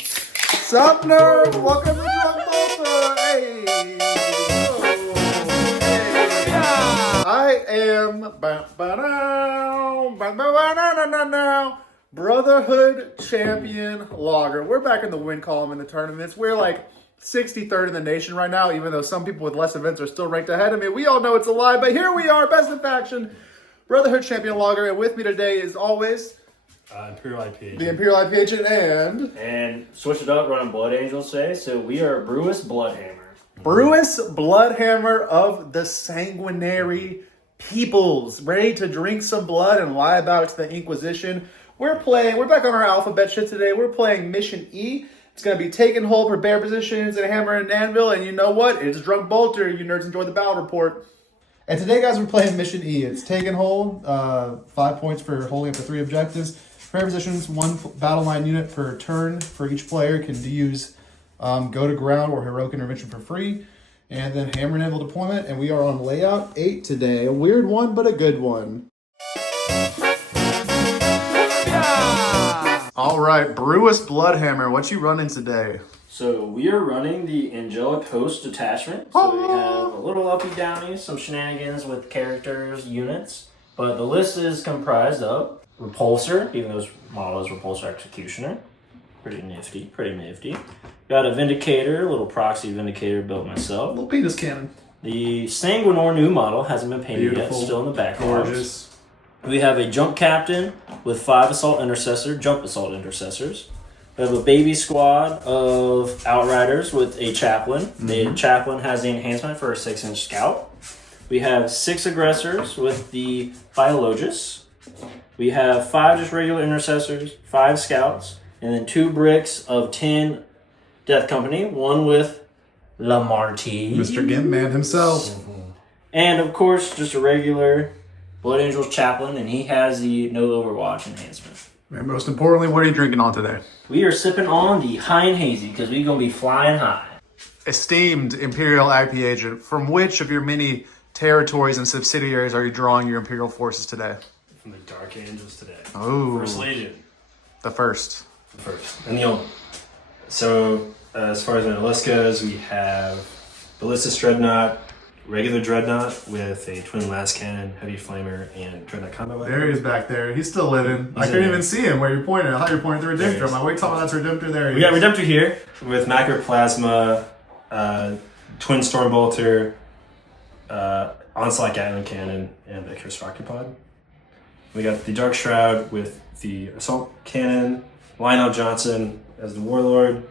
Sup, nerds? Welcome to Drunk Bolter. Hey. I am Brotherhood Champion Lager. We're back in the win column in the tournaments. We're like 63rd in the nation right now, even though some people with less events are still ranked ahead of me. We all know it's a lie, but here we are, best in faction, Brotherhood Champion Lager. And with me today is always Imperial IP Agent. The Imperial IP Agent and switch it up, running Blood Angels today. So we are Brewis Bloodhammer. Brewis Bloodhammer of the Sanguinary Peoples, ready to drink some blood and lie about it to the Inquisition. We're back on our alphabet shit today. We're playing Mission E. It's going to be taking hold, prepare positions, and hammer and anvil. And you know what? It's Drunk Bolter. You nerds enjoy the battle report. And today, guys, we're playing Mission E. It's taking hold, 5 points for holding up to 3 objectives. Prepare positions, 1 battle line unit per turn for each player can use go to ground or heroic intervention for free. And then hammer and anvil deployment. And we are on layout 8 today. A weird one, but a good one. All right, Brewis Bloodhammer, what you running today? So we are running the Angelic Host detachment. So we have a little uppy downy, some shenanigans with characters, units. But the list is comprised of Repulsor, even though his model is Repulsor Executioner. Pretty nifty, pretty nifty. Got a Vindicator, a little proxy Vindicator built myself. Little penis cannon. The Sanguinor new model hasn't been painted yet, still in the back. Gorgeous. We have a Jump Captain with 5 Assault Intercessor, Jump Assault Intercessors. We have a baby squad of Outriders with a Chaplain. The Chaplain has the enhancement for a 6-inch scout. We have 6 Aggressors with the Biologus. We have 5 just regular Intercessors, 5 Scouts, and then 2 bricks of 10 Death Company, 1 with Lamarty. Mr. Gimpman himself. And, of course, just a regular Blood Angels Chaplain, and he has the no Overwatch enhancement. And most importantly, what are you drinking on today? We are sipping on the High and Hazy because we're going to be flying high. Esteemed Imperial IP Agent, from which of your many territories and subsidiaries are you drawing your Imperial forces today? From the Dark Angels today. Oh. First Legion. The first. The first. And the old. So, as far as the list goes, we have Ballistus Dreadnought, regular Dreadnought with a twin last cannon, heavy flamer, and Dreadnought combat weapon. There he is back there. He's still living. I couldn't even see him where you're pointing. I thought you were pointing at the Redemptor. I'm like, wait, tell me that's Redemptor there. We got Redemptor here with Macroplasma, twin Stormbolter, Onslaught Gatling Cannon, and a Curse Rocket Pod. We got the Dark Shroud with the Assault Cannon, Lionel Johnson as the Warlord.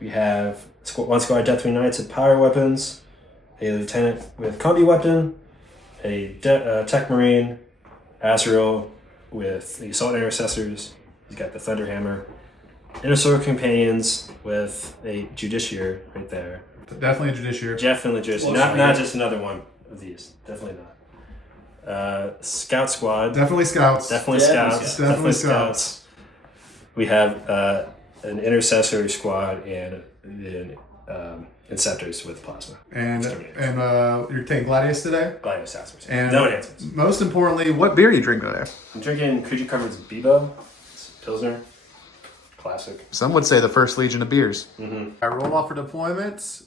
We have 1 squad Deathwing Knights with power weapons, a Lieutenant with Cumbia Weapon, a Tech Marine, Azrael with the Assault Intercessors. He's got the Thunder Hammer, Inner Circle Companions with a Judiciary right there. Definitely a Judiciary. Definitely Judiciary. Not just another one of these. Definitely not. Scout Squad. Definitely Scouts. Definitely Scouts. Definitely Scouts. We have an Intercessory Squad and Inceptors with Plasma. And you're taking Gladius today? Gladius Sassers. And no enhancements. Most importantly, what beer are you drinking today? I'm drinking Kuji Covered's Bibo. It's Pilsner. Classic. Some would say the first legion of beers. Mm-hmm. I roll off for deployments.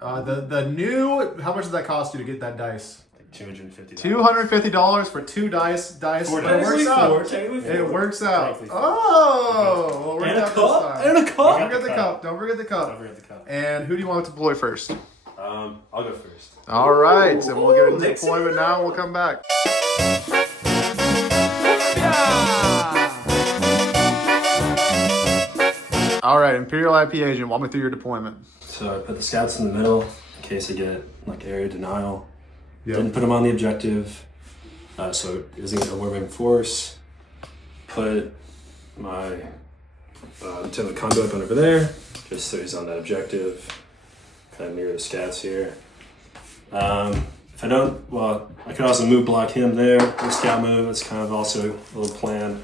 The new, how much does that cost you to get that dice? $250. $250 for 2 dice. 4 It dice. works out. Technically It works out. Technically 4. Oh, well, we're And a down cup. this time. And a cup. Don't forget the cup. Don't forget the Don't cup. forget the cup. And who do you want to deploy first? I'll go first. All right, and we'll get into mix it deployment now. We'll come back. All right, Imperial IP Agent, walk me through your deployment. So I put the scouts in the middle in case I get like area denial. Yep. Didn't put them on the objective, so it isn't a warming force. Put my Lieutenant Combo weapon over there, just so he's on that objective, kind of near the scouts here. If I don't, well, I could also move block him there. The scout move, it's kind of also a little plan.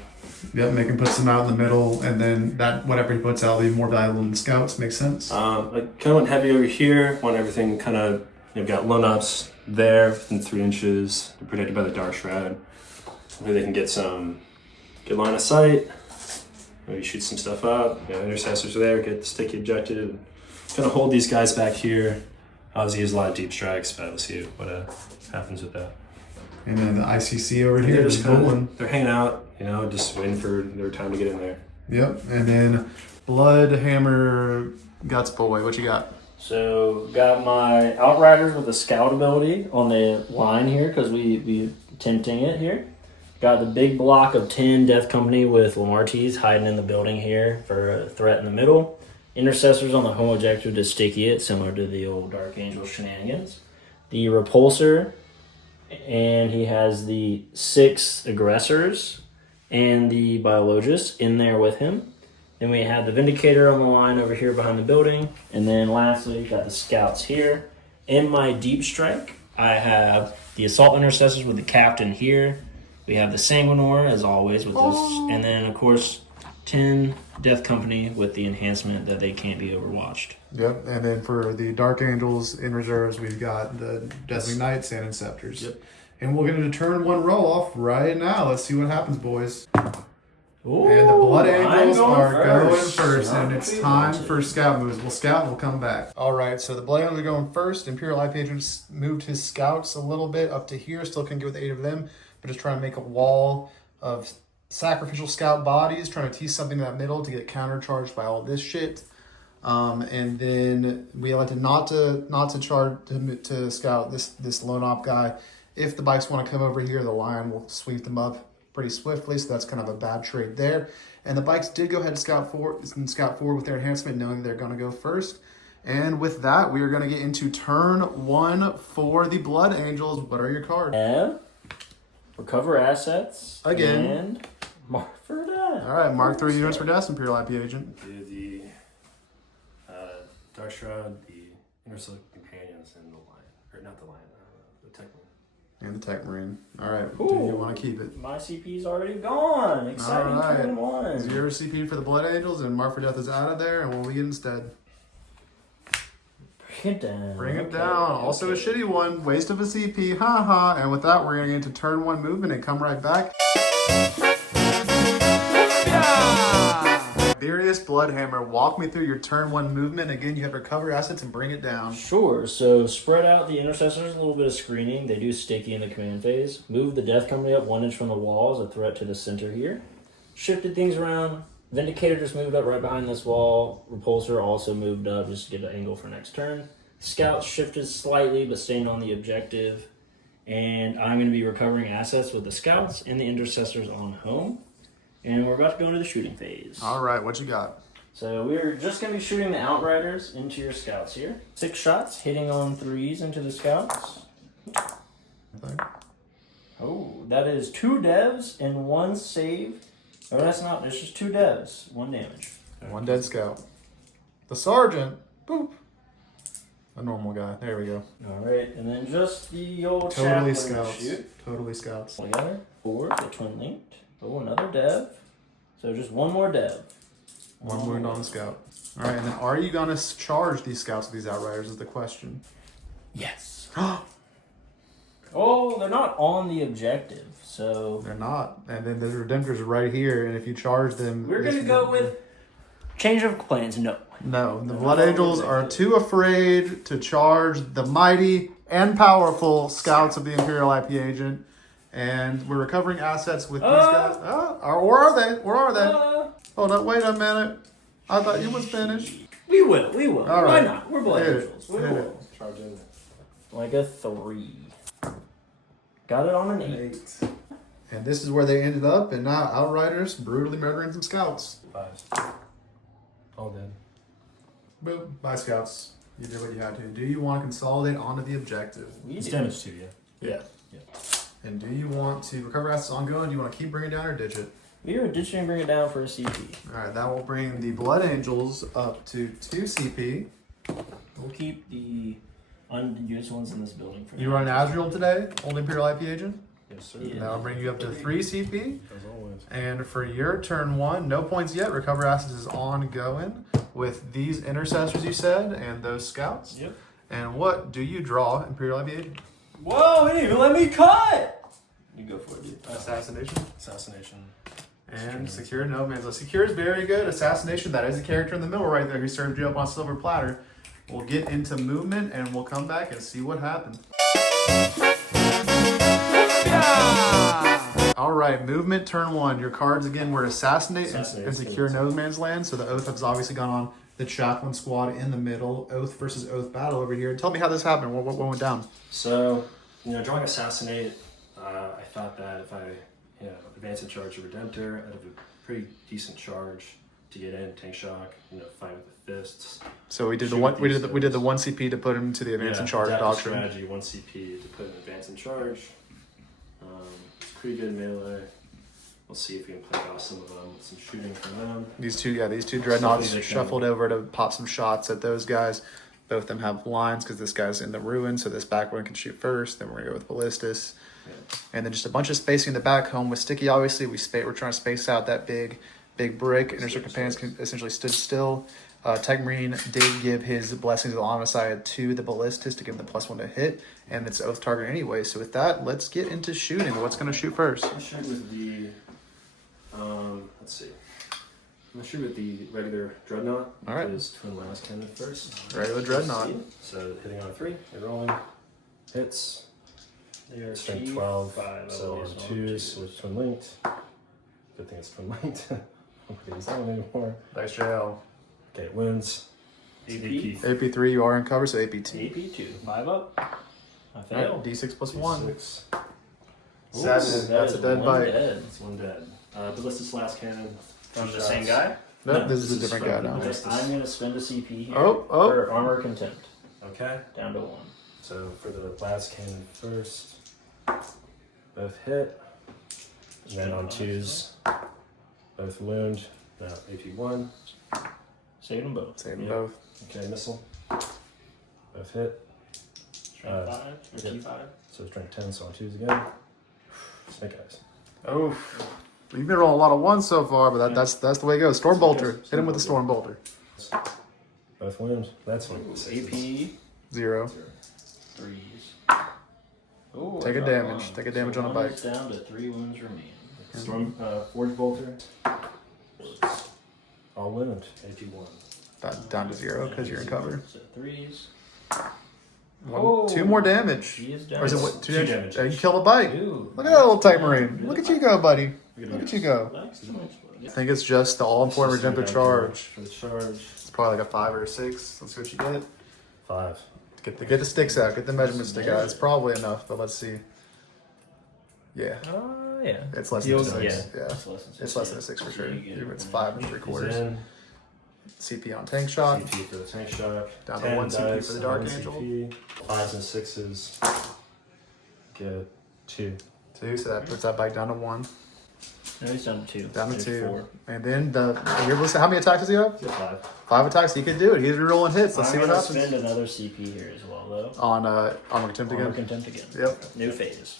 Yep, make him put some out in the middle, and then that whatever he puts out will be more valuable than scouts. Makes sense. I kind of went heavy over here. Want everything kind of, you've got lone ups there within 3 inches, protected by the Dark Shroud. Maybe they can get some good line of sight. maybe shoot some stuff up. You know, intercessors are there, get the sticky objective. Kind of hold these guys back here. I was use a lot of deep strikes, but we'll see what happens with that. And then the ICC over here They're is cooling. They're hanging out, you know, just waiting for their time to get in there. Yep. And then Bloodhammer Guts Boy, what you got? So got my Outriders with the scout ability on the line here because we attempting it here. Got the big block of 10 Death Company with Lamarties hiding in the building here for a threat in the middle. Intercessors on the home objective to sticky it, similar to the old Dark Angel shenanigans. The Repulsor, and he has the 6 Aggressors and the Biologist in there with him. Then we have the Vindicator on the line over here behind the building. And then lastly, got the Scouts here. In my Deep Strike, I have the Assault Intercessors with the Captain here. We have the Sanguinius, as always, with this. And then, of course, 10 Death Company with the enhancement that they can't be overwatched. Yep. And then for the Dark Angels in reserves, we've got the Deathwing Knights and Inceptors. Yep. And we're going to turn 1 roll off right now. Let's see what happens, boys. Ooh, And the Blood Angels are going first. first, and it's time for scout moves. We'll scout and we'll come back. All right, so the Blood Angels are going first. Imperial IP Agent moved his scouts a little bit up to here. Still can get with 8 of them, but just trying to make a wall of sacrificial scout bodies, trying to tease something in that middle to get countercharged by all this shit. And then we elected not to charge to scout this lone op guy. If the bikes want to come over here, the Lion will sweep them up pretty swiftly, so that's kind of a bad trade there. And the bikes did go ahead and scout forward with their enhancement, knowing they're going to go first. And with that, we are going to get into turn 1 for the Blood Angels. What are your cards? And recover assets. Again. And mark for death. All right, mark 3 units for death, Imperial IP Agent. Do the Dark Shroud, the Inner Silk Companions, and the Lion. Or not the Lion, the Tech Marine. And the Tech Marine. All right, Ooh, do you want to keep it? My CP's already gone. Exciting All right. turn 1. 0 CP for the Blood Angels, and mark for death is out of there, and what will we get instead? Bring it down. Bring it Okay, down. Also a okay. shitty one. Waste of a CP. Haha. And with that, we're going to get into turn 1 movement and come right back. Various Bloodhammer, walk me through your turn 1 movement. Again, you have to recover assets and bring it down. Sure. So spread out the intercessors, a little bit of screening. They do sticky in the command phase. Move the Death Company up 1 inch from the wall as a threat to the center here. Shifted things around. Vindicator just moved up right behind this wall. Repulsor also moved up just to get an angle for next turn. Scouts shifted slightly but staying on the objective. And I'm going to be recovering assets with the Scouts and the intercessors on home. And we're about to go into the shooting phase. All right, what you got? So we're just going to be shooting the Outriders into your Scouts here. 6 shots, hitting on 3s into the Scouts. Oh, that is 2 devs and 1 save. Oh, that's not, it's just 2 devs, 1 damage. 1 dead scout. The Sergeant. Boop. A normal guy. There we go. Alright, and then just the old Totally chaplain to scouts. shoot. Totally scouts. Together. 4, the twin linked. Oh, another dev. So just 1 more dev. 1 wound on the scout. All right, and then are you going to charge these scouts with these Outriders is the question. Yes. Oh, they're not on the objective, so They're not. And then the Redemptors are right here, and if you charge them... we're going to go with change of plans. No. No, the Blood Angels are too afraid to charge the mighty and powerful scouts of the Imperial IP Agent. And we're recovering assets with these guys. Where are they? Where are they? Hold up, wait a minute. I thought you was finished. We will. All right. Why not? We're Blood Hit it. Angels. We Hit will. it. Charge in. Like a 3. Got it on an 8. And this is where they ended up, and now Outriders brutally murdering some scouts. 5s. All dead. Boom. Bye, scouts. You did what you had to. Do you want to consolidate onto the objective? We It's do. damage 2, yeah. Yeah. And do you want to recover assets ongoing? Do you want to keep bringing it down or ditch it? We are ditching and bring it down for a CP. All right, that will bring the Blood Angels up to 2 CP. We'll keep the unused ones in this building for now. You run Azrael today, Old Imperial IP Agent. Yes, sir. Yeah. That'll bring you up to 3 CP. As always. And for your turn 1, no points yet. Recover assets is ongoing with these intercessors you said and those scouts. Yep. And what do you draw, Imperial IP Agent? Whoa, he didn't even let me cut! You go for it, dude. Assassination. Assassination. And Secure no man's land. Secure is very good. Assassination, that is a character in the middle right there who served you up on a silver platter. We'll get into movement and we'll come back and see what happens. All right, movement turn 1. Your cards again were Assassinate and Secure no man's land. So the Oath has obviously gone on the Chaplain squad in the middle. Oath versus Oath battle over here. Tell me how this happened. What went down? So, drawing Assassinate, I thought that if I, advance and charge a Redemptor, I'd have a pretty decent charge to get in, tank shock, fight with the fists. So we did the one. We did the 1 CP to put him to the advance and charge doctrine. Strategy 1 CP to put an advance and charge. It's pretty good melee. We'll see if we can play off some of them with some shooting from them. These two dreadnoughts shuffled over to pop some shots at those guys. Both of them have lines because this guy's in the ruin, so this back one can shoot first. Then we're gonna go with ballistas, and then just a bunch of spacing in the back home with sticky. Obviously, we're trying to space out that big brick. Inner Circle companions can essentially stood still. Tech Marine did give his blessings of the Omnicide to the ballistas to give them the +1 to hit, and it's Oath target anyway. So with that, let's get into shooting. What's gonna shoot first? I'll shoot with the let's see. I'm gonna shoot with the regular Dreadnought. All right. His twin last cannon first. Regular Dreadnought. So hitting on a 3, they're rolling. Hits. They are Strength T5, 12. I So believe, on on 2s with twin linked. Good thing it's twin linked. I'm not gonna use that one anymore. Nice JL. Okay, wounds. AP. AP3, you are in cover, so AP2. AP2, 5 up. I All fail. right, D6 + 1. 6. Sadness, that's a dead bite. It's 1 dead. Ballistas last cannon. From the same guy? No, this is a different guy now. I'm going to spend a CP here Oh. for Armor Contempt. Okay. Down to 1. So for the last cannon first, both hit. And then on 2s, both wound. Now AP1. Save them both. Save them Yep. both. Okay, missile. Both hit. Strength 5 or yep. T5. So strength 10, so on 2s again. Snake eyes. Oh. You've been rolling a lot of 1s so far, but that's the way it goes. Storm Bolter. Hit him with the Storm Bolter. Both wounds. That's one. AP 0. 3s. Ooh, Take a I got damage. one. Take a damage on a one bite. is down to 3 wounds remaining. Storm Forge Bolter. All wound. AP1. Down to 0 because you're in cover. So 3s. 2 more damage. He is down. Or is it to what? 2 2 damage? damage. You kill a bite. Ooh. Look at that little Tech Marine. Look at you go, buddy. Look at you go. I think it's just the all-important redemptive charge. For the charge. It's probably like a 5 or a 6. Let's see what you get. 5. Get the sticks out. Get the measurement stick out. It's probably enough, but let's see. Yeah. Yeah. It's less than a 6. Yeah. Yeah. It's less than a 6 for sure. It's 5 3/4. He's in. CP on tank shot. CP for the tank shock. Down to 10 1 CP dice, for the Dark 1 Angel. CP. 5s and 6s. Get 2. 2, so that puts that bike down to 1. No, he's down to 2. Down to There's 2. 4. And then how many attacks does he have? Get 5. 5 attacks. He could do it. He's rerolling hits. Let's see what happens. Spend another CP here as well, though. On Contempt Armor again. Contempt again. Yep. New phase.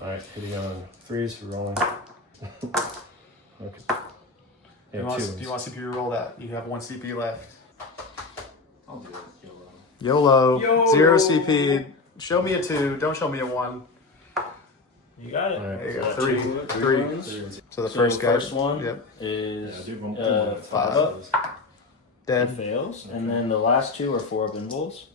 Alright, hitting on 3s, rolling. Okay. Do you want CP reroll that? You have 1 CP left. I'll do it. YOLO. YOLO. 0 CP. Show me a 2. Don't show me a 1. You got it. Alright. There you go. So 3. 3. wounds. So the first guy. First one Yep. is Yeah, do one, 5 5. up. Dead. Fails. And then the last 2 are 4 up invols.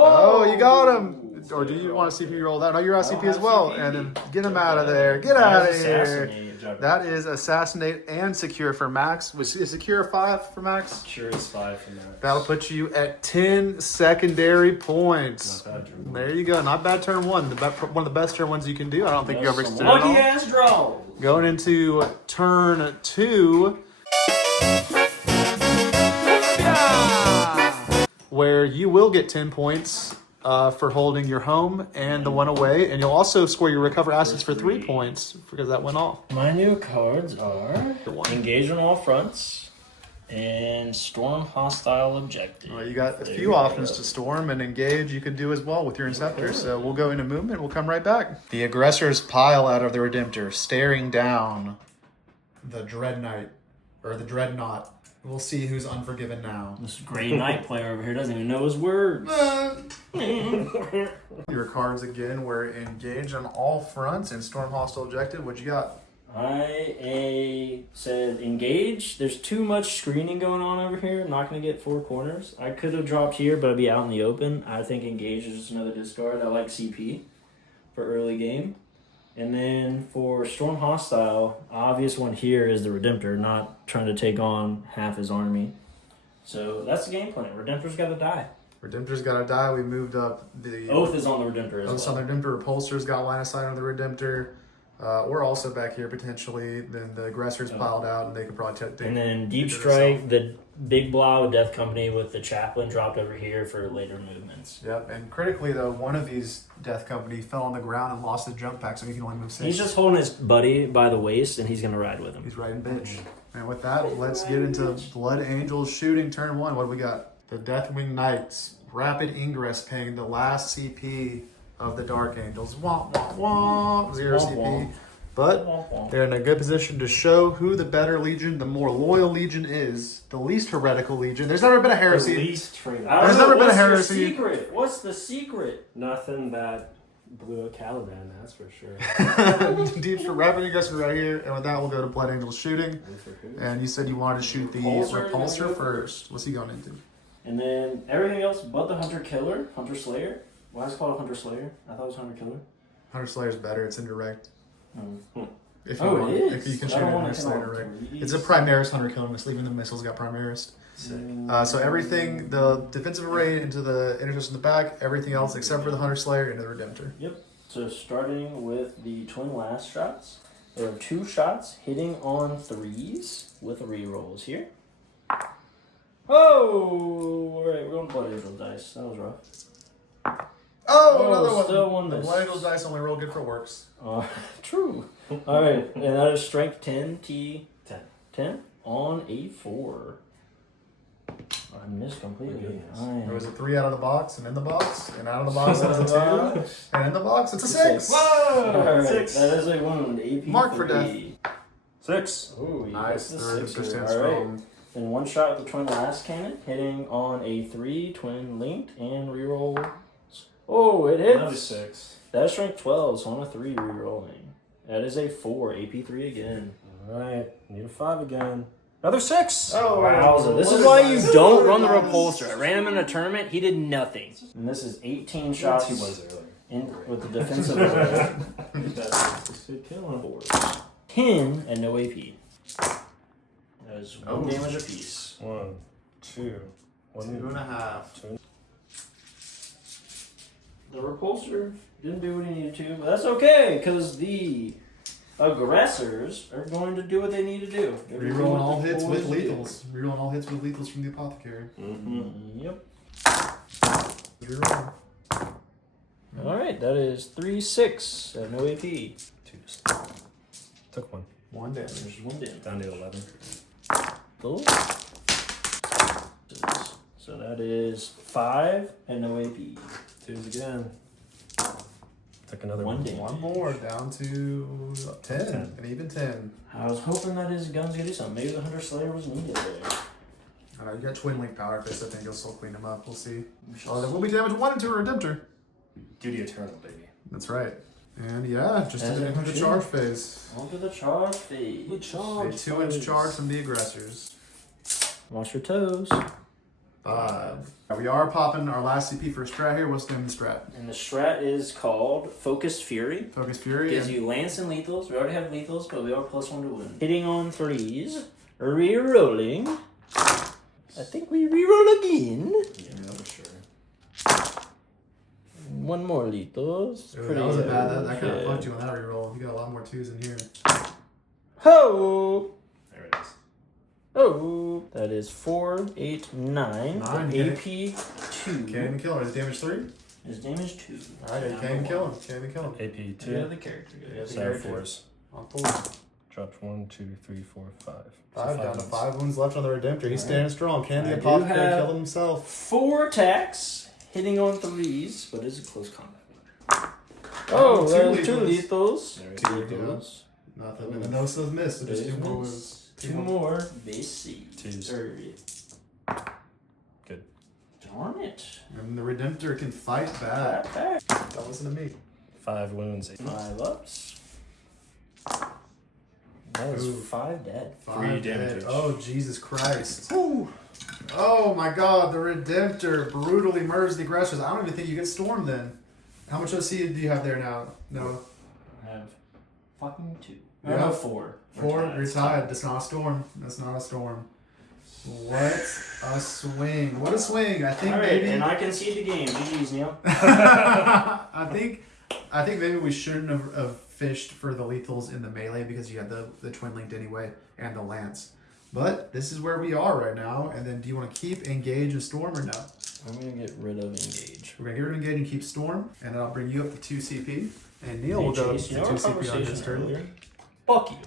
Oh, you got him. Or do you want to CP roll that? No, you're out CP as well. And then get him out of there. Get out of here. Assassinate. That is Assassinate and Secure for Max. Is Secure 5 for Max? Sure is 5 from that. That'll put you at 10 secondary points. Not bad, Drew. There you go. Not bad turn 1. One of the best turn 1s you can do. I don't think you ever Some considered it lucky all. ass draw. Going into turn 2, where you will get 10 points for holding your home and the 1 away, and you'll also score your recover assets for 3 points because that went off. My new cards are one. Engage on all fronts and Storm Hostile Objective. Well, you got a There few you options go. to storm and engage. You could do as well with your Inceptor. So we'll go into movement. We'll come right back. The aggressors pile out of the Redemptor, staring down the Dreadnought or the Dreadnought. We'll see who's unforgiven now. This Grey Knight player over here doesn't even know his words. Your cards again were engaged on all fronts and storm hostile objective. What you got? I said engage. There's too much screening going on over here. I'm not going to get 4 corners. I could have dropped here, but I'd be out in the open. I think engage is just another discard. I like CP for early game. And then for Storm Hostile, obvious one here is the Redemptor, not trying to take on half his army. So that's the game plan. Redemptor's got to die. Redemptor's got to die. We moved up the... Oath is on the Redemptor as Oath's well. on the Redemptor. Repulsor's got line of sight on the Redemptor. We're also back here potentially. Then the Aggressor's piled out, and they could probably take... And then Deep Strike, the big blow Death Company with the Chaplain dropped over here for later movements. Yep, and critically though, one of these Death Company fell on the ground and lost his jump pack, so he can only move 6. He's just holding his buddy by the waist, and he's going to ride with him. He's riding bitch. And with that, let's get into Blood Angels shooting turn 1. What do we got? The Deathwing Knights. Rapid Ingress paying the last CP of the Dark Angels. Wah, wah, wah. 0 Wah, CP. wah. But they're in a good position to show who the better Legion, the more loyal Legion is. The least heretical Legion. There's never been a heresy. The least traitor. There's never been a heresy. What's the secret? What's the secret? Nothing that blew a Caliban, that's for sure. Deep for Rapid Ingress right here. And with that, we'll go to Blood Angels shooting. And you said you wanted to shoot the Repulsor first. What's he going into? And then everything else but the Hunter Killer, Hunter Slayer. Why is it called Hunter Slayer? I thought it was Hunter Killer. Hunter Slayer's better. It's indirect. If Oh, want, it is? If you can I shoot don't it wanna in kill Slayer, him right? with It's a Primaris Hunter Killer miss. Even the missiles got Primaris. So everything, the defensive array into the intercessor in the back, everything else except for the Hunter Slayer into the Redemptor. Yep. So starting with the twin last shots, there are 2 shots hitting on 3s with rerolls here. Oh! Alright, we're going Blood Angel dice. That was rough. Oh, another one. Still one The miss. Blood Angels dice only roll good for works. True. Alright, and that is strength 10, T 10 on a 4. I missed completely. There was a 3 out of the box, and in the box, and out of the box it was a 2, and in the box it's a 6. Whoa! Alright, 6. that is a wound. AP Mark for 3. 6. Ooh, Nice. the Third 6. percent Alright. strong. Then 1 shot with the twin last cannon, hitting on a 3, twin linked, and reroll. Oh, it Another hits. 6. That is strength 12, so on a 3 rerolling. That is a 4, AP 3 again. Alright, need a 5 again. Another 6. Oh, Wowza. This is why you don't run the repulsor. I ran him in a tournament, he did nothing. And this is 18 shots He was earlier. in, with the defensive array. That's a good kill. 4. 10 and no AP. That is 1 Oh. damage apiece. 1, 2, 2.5. The repulsor didn't do what he needed to, but that's okay, because the aggressors are going to do what they need to do. They're doing Rerolling what all the hits with boys do. lethals. Rerolling all hits with lethals from the apothecary. Yep. Reroll. Alright, that is 3, 6. No AP. 2. Took 1. 1 damage. There's 1 damage. Down to 11. Cool. So that is 5 and no AP. 2s again. Took another 1 1. damage. One more, down to 10. An even 10. I was hoping that his gun's gonna do something. Maybe the Hunter Slayer was needed there. You got Twin Link Power Fist. I think you'll still clean them up. We'll see. Oh, there will be damage 1 into a Redemptor. Duty Eternal, baby. That's right. And yeah, just As into it the should. charge phase. On to the charge phase. A 2-inch charge from the aggressors. Watch your toes. 5. We are popping our last CP for a strat here. What's the name of the strat? And the strat is called Focused Fury. Focus Fury. Gives and you lance and lethals. We already have lethals, but we are +1 to win. Hitting on 3s. Rerolling. I think we reroll again. Yeah, for sure. 1 more lethals. Ooh, that wasn't bad. That kind of fucked you on that reroll. You got a lot more 2s in here. Ho! There it is. Oh! That is 4, 8, 9. 9, The okay. AP 2. Can't even kill him. Is damage 3? Is damage 2. Alright, you can't even kill him. Can't even kill him. AP 2. Yeah, the character Yeah, goes. the 7 character. 4s. On 4. Dropped 1, 2, 3, 4, 5. 5 down to wounds. 5 wounds left on the Redemptor. He's standing strong. Can I the do apothecary have- kill himself? 4 attacks. Hitting on 3s, but it's a close combat. Oh, Two there's 2 lethals. lethals. There we Two go. lethals. Nothing. And then those have missed. So just 2 more wounds. 2 more. Base 2s. Good. Darn it. And the Redemptor can fight back. Don't listen to me. 5 wounds. 5 ups. That was Ooh. 5 dead. 3 damage. Oh, Jesus Christ. Ooh. Oh my god, the Redemptor brutally murders the aggressors. I don't even think you get Storm then. How much OC do you have there now? No. I have fucking 2. Yeah. No, 4. 4? You're tied. That's not a Storm. That's not a Storm. What a swing. What a swing. I think Alright, maybe... and I can see the game. GG's, Neil. I think maybe we shouldn't have fished for the lethals in the melee because you had the twin linked anyway and the lance. But this is where we are right now. And then do you want to keep engage and storm or no? I'm going to get rid of engage. We're going to get rid of engage and keep storm. And then I'll bring you up to 2 CP. And Neil will go to 2 CP on his turn. Fuck you.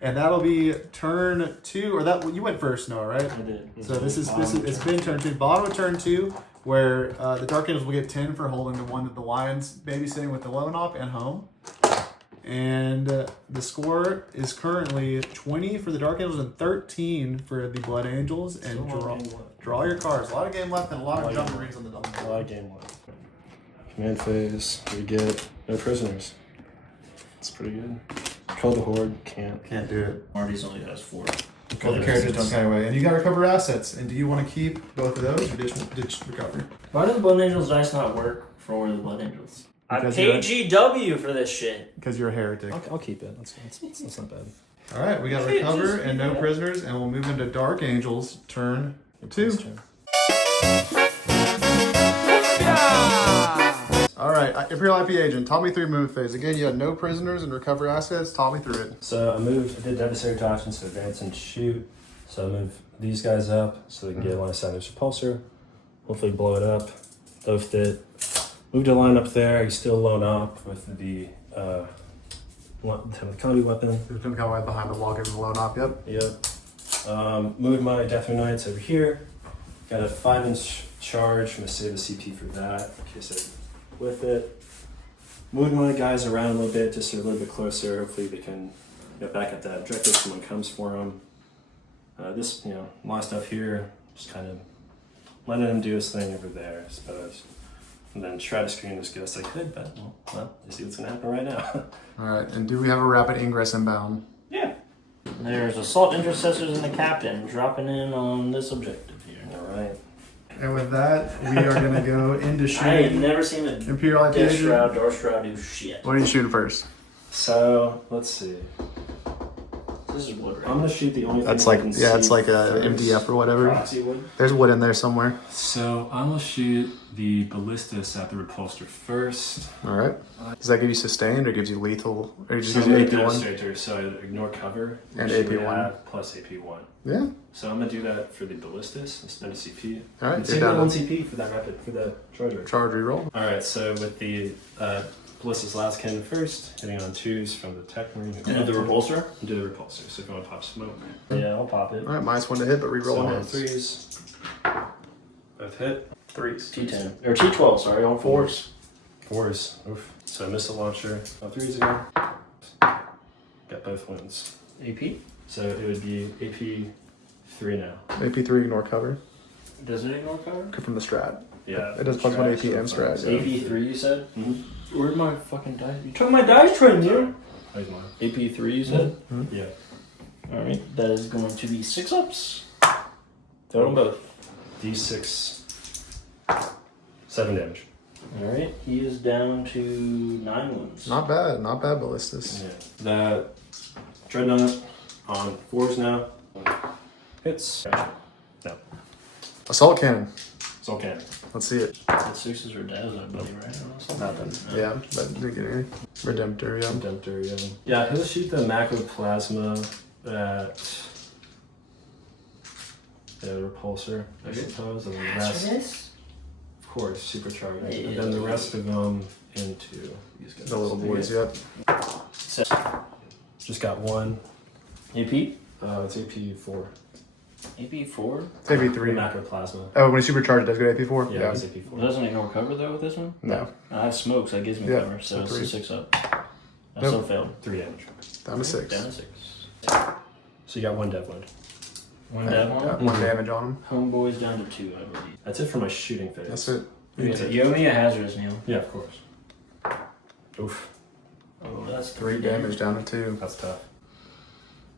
And that'll be turn 2. Or that you went first, Noah, right? I did. So this is it's been turn 2. Bottom of turn 2, where the Dark Angels will get 10 for holding the one that the Lion's babysitting with the LIONE op and home. And the score is currently 20 for the Dark Angels and 13 for the Blood Angels. And draw your cards. A lot of game left and a lot of jump marines on the double. A lot of game left. Command phase, we get no prisoners. It's pretty good. Control the horde, can't do it. Marty's only has 4. All the characters don't carry away. And you got to recover assets. And do you want to keep both of those or ditch recovery? Why do the Blood Angels dice not work for the Blood Angels? I Because paid GW for this shit. Because you're a heretic. I'll keep it. That's not bad. All right, we got recover and no prisoners, and we'll move into Dark Angels turn 2. All right, Imperial IP agent, talk me through move phase. Again, you had no prisoners and recover assets. Talk me through it. So I did adversary toxins, so advance and shoot. So I move these guys up so they can get line of sight of this repulsor. Hopefully blow it up. Loafed it. Moved a line up there. He's still LIONE up with the combi weapon. He's going to come right behind the wall, give him a LIONE op. Yep. Yep. Moved my Death Knights over here. Got a 5-inch charge. I'm going to save the CP for that in case I with it. Moved my guys around a little bit just so they're a little bit closer. Hopefully they can get back at that objective if someone comes for them. This, a lot of stuff here. Just kind of letting him do his thing over there, I suppose. And then try to screen as good as I could, but well, you see what's going to happen right now. All right, and do we have a rapid ingress inbound? Yeah. There's Assault Intercessors and the Captain dropping in on this objective here. All right. And with that, we are going to go into I ain't shooting. never seen a Imperial IP Death agent. Shroud, Door Shroud do shit. What are you shooting first? So let's see. This is wood, right? I'm gonna shoot the only thing That's I like, can yeah, it's see like a first. MDF or whatever. Proxy wood. There's wood in there somewhere. So I'm gonna shoot the ballistas at the repulsor first. All right. Does that give you sustained or gives you lethal? Or just So gives you I'm AP1? devastator, so I ignore cover. And which we AP1. have, plus AP1. Yeah. So I'm gonna do that for the ballistas and spend a CP. All right. And You're save down that 1 to CP for that rapid, for the charger. charge reroll. All right. So with the ballistas last cannon first, hitting on 2s from the tech marine. And the repulsor? And do the repulsor. So if you want to pop smoke. Yeah, I'll pop it. All right. -1 to hit, but reroll So on on hits. 3s. Both hit. 3s. T10. Or T12, sorry, on 4s. 4s. Oof. So I missed the launcher. Oh, 3s again. Got both wins. AP? So it would be AP3 now. AP3 ignore cover. Does it ignore cover? From the strat. Yeah. It does +1 AP and strat. Yeah. AP3, you said? Mm-hmm. Where'd my fucking dice? You took my dice tray, dude! Here's mine. AP3, you said? Yeah. Alright, that is going to be 6 ups. Throw them both. D6. 7 damage. Alright, he is down to 9 wounds. Not bad. Not bad, ballistas. Yeah. That Dreadnought on 4s now. Hits. No. Assault cannon. It's all cannon. Let's see it. The 6s are dead, I believe, right? Nothing. Yeah, but didn't get any. Redemptor, yeah. Redemptor, yeah. Yeah, he'll shoot the macroplasma at the repulsor, I suppose. And the rest, of course, supercharged. Yeah. And then the rest of them into these guys. The little boys, yep. Just got 1. AP? It's AP4. AP4? The AP3. macroplasma. Oh, when you supercharge it, does it go to AP4? Yeah, it's AP4. Doesn't ignore cover though with this one? No. I have smoke, so that gives me Yeah, cover, so so it's a 3. 6 up. I Nope. still failed. 3 damage. Down to 6. Down to 6. So you got 1 dev wound. One dead Got one. 1 damage on him. Homeboy's down to 2, I believe. That's it for my shooting phase. That's it. You owe me a hazardous, Neil. Yeah, of course. Oof. Oh, that's 3 damage down to 2. That's tough.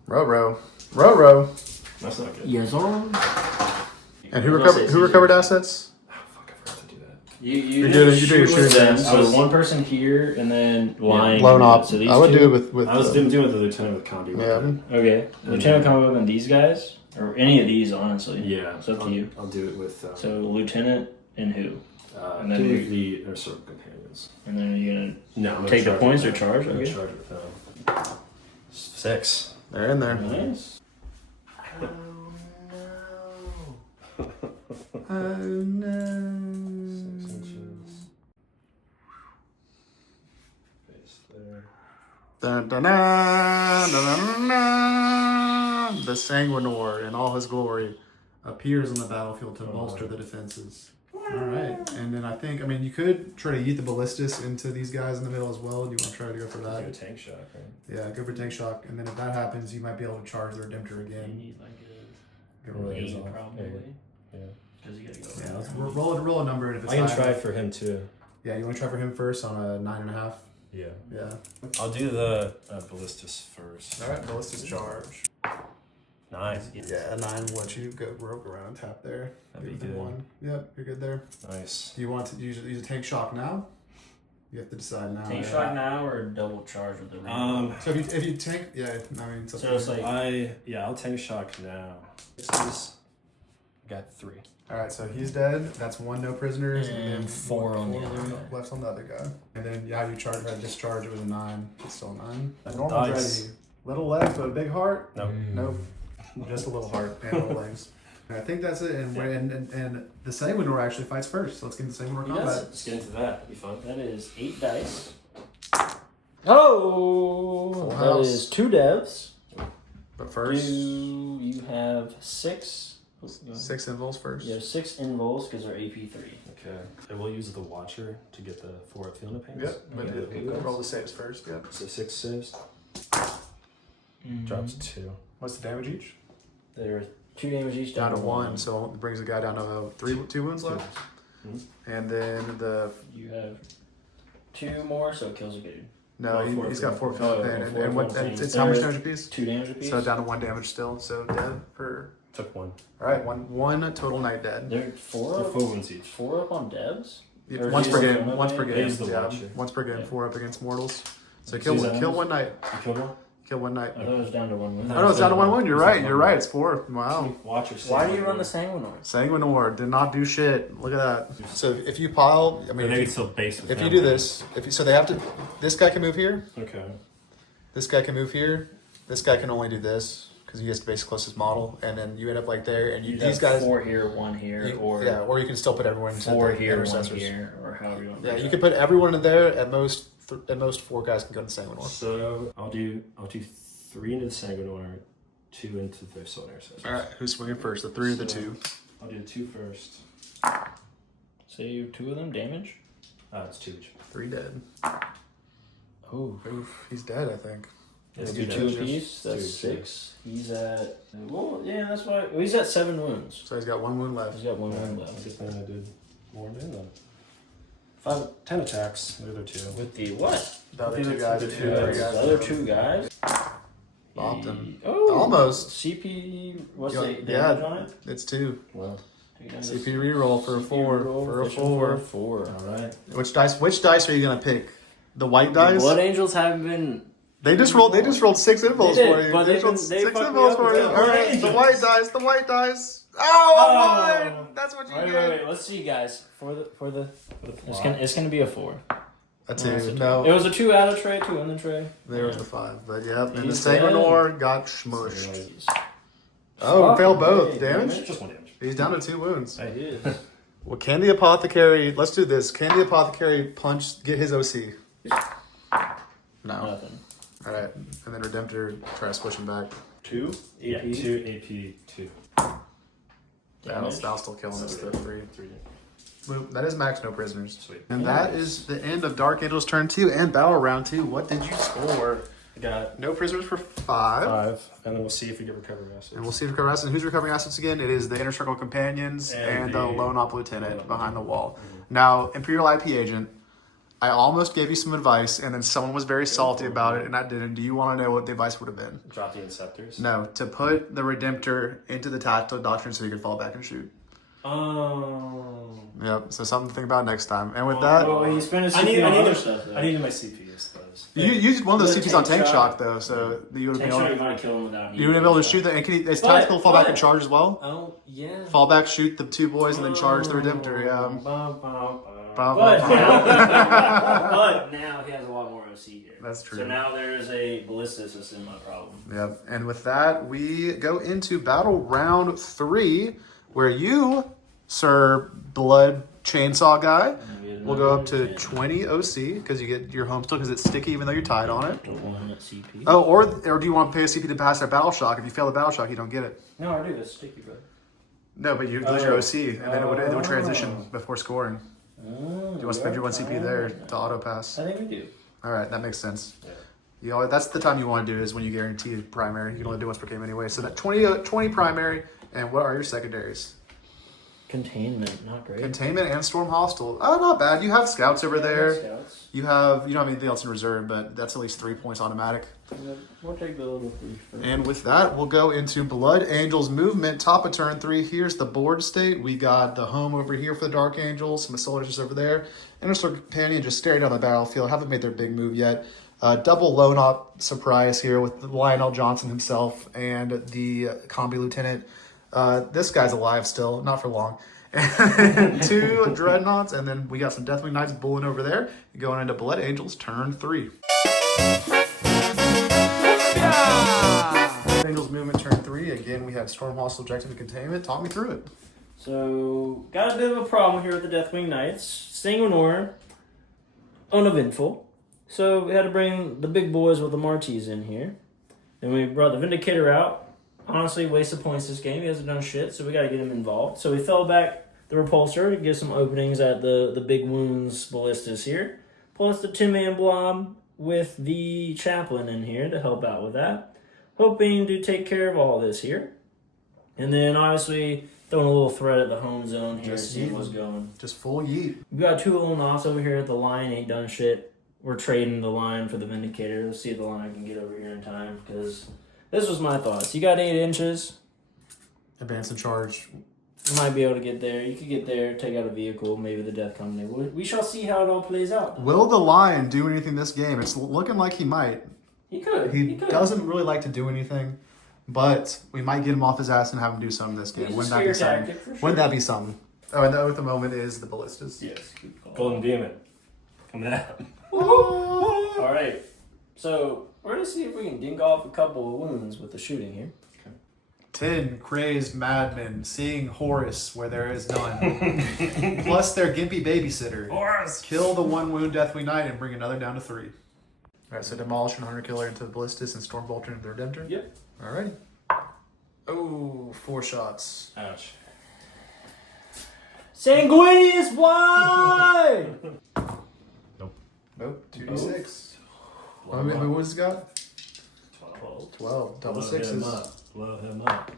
Row. That's not good. Yes, on. And who recovered assets? Oh, fuck, I forgot to do that. You do your shoot with shooting them. guns. So one person here, and then lying. Blown up. So these I would two? do it with I was doing it with the lieutenant with Condi. Yeah. Okay. Lieutenant combo weapon, these guys? Or any of these, honestly. Yeah. It's up to you. I'll do it with. So lieutenant and who? and then two the inner circle companions. And then are you gonna No, I'm take the charge points or with them. charge? I'm gonna Okay. charge with them. 6. They're in there. Nice. Oh no. 6 inches. Face there. Dun, dun, dun, dun, dun, dun. The Sanguinor in all his glory appears on the battlefield to bolster the defenses. Alright, and then I mean, you could try to eat the ballistas into these guys in the middle as well. Do you want to try to go for Do that? a tank shock, right? Yeah, go for tank shock, and then if that happens, you might be able to charge the Redemptor You again. need like Get a rid of his 8 off. probably. Yeah. Because you gotta go. Yeah, let's roll a number, and if it's I can high try enough- for him too. Yeah, you want to try for him first on a 9.5? Yeah. Yeah. I'll do the ballistas first. Alright, ballista's charge. 9. Yeah, 9 will let you go rogue around and tap there. That'd Give be it the good. 1. Yep, you're good there. Nice. Do you want to use a tank shock now? You have to decide now. Tank shock now or double charge with the ring? So if you tank, yeah, I mean, it's up So to it's you. like I'll tank shock now. This got 3. All right, so he's dead. That's 1 no prisoners, And then 4 on the other guy. left on the other guy. And then yeah, you charge or discharge. It was a 9. It's still a 9. Normal Dice. ready. Little left, but a big heart. Nope. Nope. Just a little heart and little legs. And I think that's it. And the Sanguinor actually fights first. So let's get into Sanguinor combat. let's get into that. That'd be fun. That is 8 dice. Oh, Full that house. is 2 devs. But first, You have 6. 6 invols first. You have 6 invols because they're AP 3. Okay. And we'll use the Watcher to get the 4 up feeling of pains. Yep. But Okay. roll the saves first. Yep. So 6 saves. Drops 2. What's the damage each? There are 2 damage each Down to 1, so it brings the guy down to 2 wounds left. And then You have 2 more, so it kills a dude. he's got 4 feeling pain. And, 4 and what? feeling And pain. it's how much damage apiece? 2 damage apiece. So down to 1 damage still. So dead for. Took 1. All right, one total night dead. They're 4 They're up, 4 wounds each. 4 up on devs. Or Once just per like game. one Once per up game. He's the Yeah. Watcher. Once per game. Yeah. 4 up against mortals. So Kill kill 1 night. You killed 1? Kill 1 night. I thought it was down to 1 wound. Oh no, it's down to 1 wound. You're right. You're right. It's 4. Wow. Watcher. Why do you run the Sanguinor? Sanguinor did not do shit. Look at that. So if you pile, I But mean, they can if still base with you them, do right? this, so they have to. This guy can move here. Okay. This guy can move here. This guy can only do this because he has to base closest model, and then you end up like there. And You these guys, 4 here, 1 here, or or you can still put everyone into 4 the here, 1 intercessors. here, or however you want. Yeah, you can put everyone in there. At most 4 guys can go to Sanguinor. So I'll do 3 into the Sanguinor, 2 into the Soul Intercessors. All right, who's swinging first? The 3 or the 2? I'll do 2 first. Say 2 of them damage. It's 2 each. 3 dead. Oh, Oof, he's dead. I think. let's Yeah, do two 2 damage. apiece. That's 2 6. He's at. Well, yeah, that's why. Well, he's at 7 wounds. So he's got 1 wound left. He's got 1 wound I left. just think I did more than them. 10 attacks. The other 2. With the what? The other 2 guys. The The two 2 guys. The other 2 guys. Bopped him. Oh, Almost. CP. What's Yeah, the damage on it? It's 2. Wow. CP reroll for a 4. For a 4. 4. Alright. Which dice are you gonna pick? The white dice? Blood Angels haven't been. They just rolled 6 invols They did, for you. but They they've rolled been- they 6 fucked me invols up for with you. that. All right, the white dice. Oh, a 1! That's what you get. Wait. Let's see, guys. For the. It's gonna be a 4. A No, it's 2. It No, was a 2 out of tray, 2 in the tray. there was the 5. But yep, and the He's dead. Sanguinor got smushed. Jeez. Oh, Fuck, failed both. hey, Damage? Just 1 damage. He's down to 2 wounds. It is. Well, can the Apothecary... Let's do this. Can the Apothecary get his OC? No. Nothing. All right. And then Redemptor try to switch him back. 2? Yeah, 2 AP 2. That'll still kill him. It's the 3. 3. Boop. That is max no prisoners. Sweet. And that is the end of Dark Angel's turn 2 and Battle Round 2. What did you score? I got No prisoners for 5. 5, and then we'll see if we get recovery assets. And we'll see if recover assets. Who's recovering assets again? It is the Inner Circle Companions and the Lone Op Lieutenant behind the wall. Now, Imperial IP Agent, I almost gave you some advice, and then someone was very salty about it, and I didn't. Do you want to know what the advice would have been? Drop the Inceptors. No, to put the Redemptor into the Tactile Doctrine so you could fall back and shoot. Oh. Yep, so something to think about next time. And with that... Well, you spend a CP on other stuff, though. I needed my CP, I suppose. You used one of those The CPs on tank Tank shock. Shock, though, so you would have Tank been shot, you able might kill him without you would have been able to shoot that. And can it's tactical, fall back and charge as well. Oh, yeah. Fall back, shoot the 2 boys, and then charge the Redemptor, yeah. But now he has a lot more OC here. That's true. So now there's a ballistic system, my problem. Yep. And with that, we go into battle round 3, where you, Sir Blood Chainsaw Guy, will go up to 20 OC because you get your home still because it's sticky even though you're tied on it. CP. Oh, or do you want to pay a CP to pass that battle shock? If you fail the battle shock, you don't get it. No, I do. That's sticky, bro. No, but you lose your OC, and then it would transition before scoring. Do you want to spend your 1 CP there to auto pass? I think we do. All right, that makes sense. Yeah. You always, that's the time you want to do is when you guarantee primary. You can only do once per game anyway. So that 20 primary, and what are your secondaries? Containment, not great. Containment and Storm Hostile. Oh, not bad. You have scouts over there. Scouts. You don't have anything else in reserve, but that's at least 3 points automatic. We'll take the little 3 first. And with that, we'll go into Blood Angels movement. Top of turn 3. Here's the board state. We got the home over here for the Dark Angels. Some soldiers over there. Inner Companion just staring down the battlefield. Haven't made their big move yet. Double lone op surprise here with Lionel Johnson himself and the Combi Lieutenant. This guy's alive still, not for long. And 2 Dreadnoughts, and then we got some Deathwing Knights bulling over there. Going into Blood Angels, turn 3. Angels movement, turn 3. Again, we have Storm Hostile, Objective, and Containment. Talk me through it. So, got a bit of a problem here with the Deathwing Knights. Sanguinius, uneventful. So, we had to bring the big boys with the Marties in here. Then we brought the Vindicator out. Honestly, waste of points this game. He hasn't done shit, so we got to get him involved. So we fell back the Repulsor to give some openings at the big wounds ballistas here. Plus the 10-man blob with the Chaplain in here to help out with that. Hoping to take care of all this here. And then obviously throwing a little threat at the home zone here, Just seeing yeet. what's going. Just full yeet. We got 2 little knocks over here at the line, ain't done shit. We're trading the line for the Vindicator. Let's see if the line can get over here in time, because this was my thoughts. You got 8 inches. Advance and charge. You might be able to get there. You could get there, take out a vehicle, maybe the Death Company. We shall see how it all plays out. Will the Lion do anything this game? It's looking like he might. He could. He could. doesn't really like to do anything, but we might get him off his ass and have him do something this game. He's a Wouldn't that be scare something? tactic for sure. Wouldn't that be something? Oh, and the oath at the moment is the ballistas. Yes. Good call. Golden Demon. Coming out. All right. So we're gonna see if we can dink off a couple of wounds with the shooting here. 10 crazed madmen seeing Horus where there is none. Plus their gimpy babysitter. Horus! Kill the 1 wound Deathwing Knight and bring another down to 3. Alright, so Demolish and Hunter Killer into the Ballistas and Storm Bolter into the Redemptor. Yep. Alrighty. Oh, 4 shots. Ouch. Sanguinius, why? Nope, 2d6. How many wounds he got? 12. Double Blow him sixes. up. Blow him up.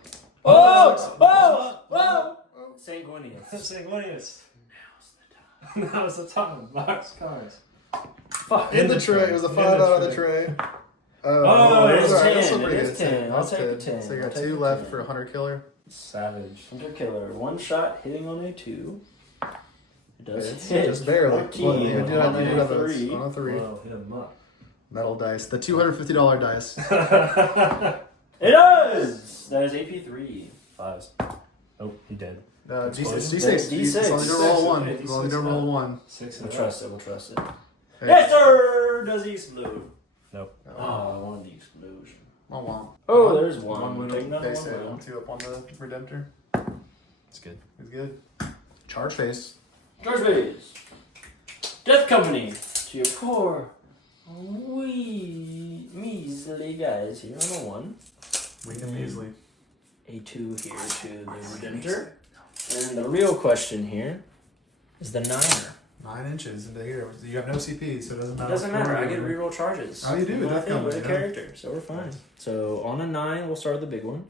Oh! Sanguinius. Sanguinius. Now's the time. Box cards. Fuck. In the tray. It was a 5 out of the tray. Oh, that's it's all right. 10. That's still pretty It good. is 10. I'll That's take good. the 10. So you I'll got take 2 the left 10. for a Hunter Killer. Savage. Hunter Killer. 1 shot hitting on a 2. It does It's hit. just barely. 14 Well, you do have on a a 3. on a 3. Blow him up. Metal dice. The $250 dice. It does! That is AP3. 5s. Oh, he dead. D6. D6. You only do a roll 1. D6. You only do a roll 1. 6 We'll and trust it. We'll trust it. Hey. Yes, sir! Does he explode? Nope. Oh, I wanted the explosion. Oh, wow. Oh, there's one. One wound Take on another base one hit. down. 2 up on the Redemptor. It's good. He's good. Charge face. Charge phase. Death Company. To your poor, wee, measly guys here on a 1. Weak and measly. A 2 here to the Redemptor. And the real question here is the 9er. 9 inches into here. You have no CP, so it doesn't It matter. doesn't matter. I get reroll charges. Oh, you do? With Death with Company, a huh? character, so we're fine. So on a 9, we'll start the big one.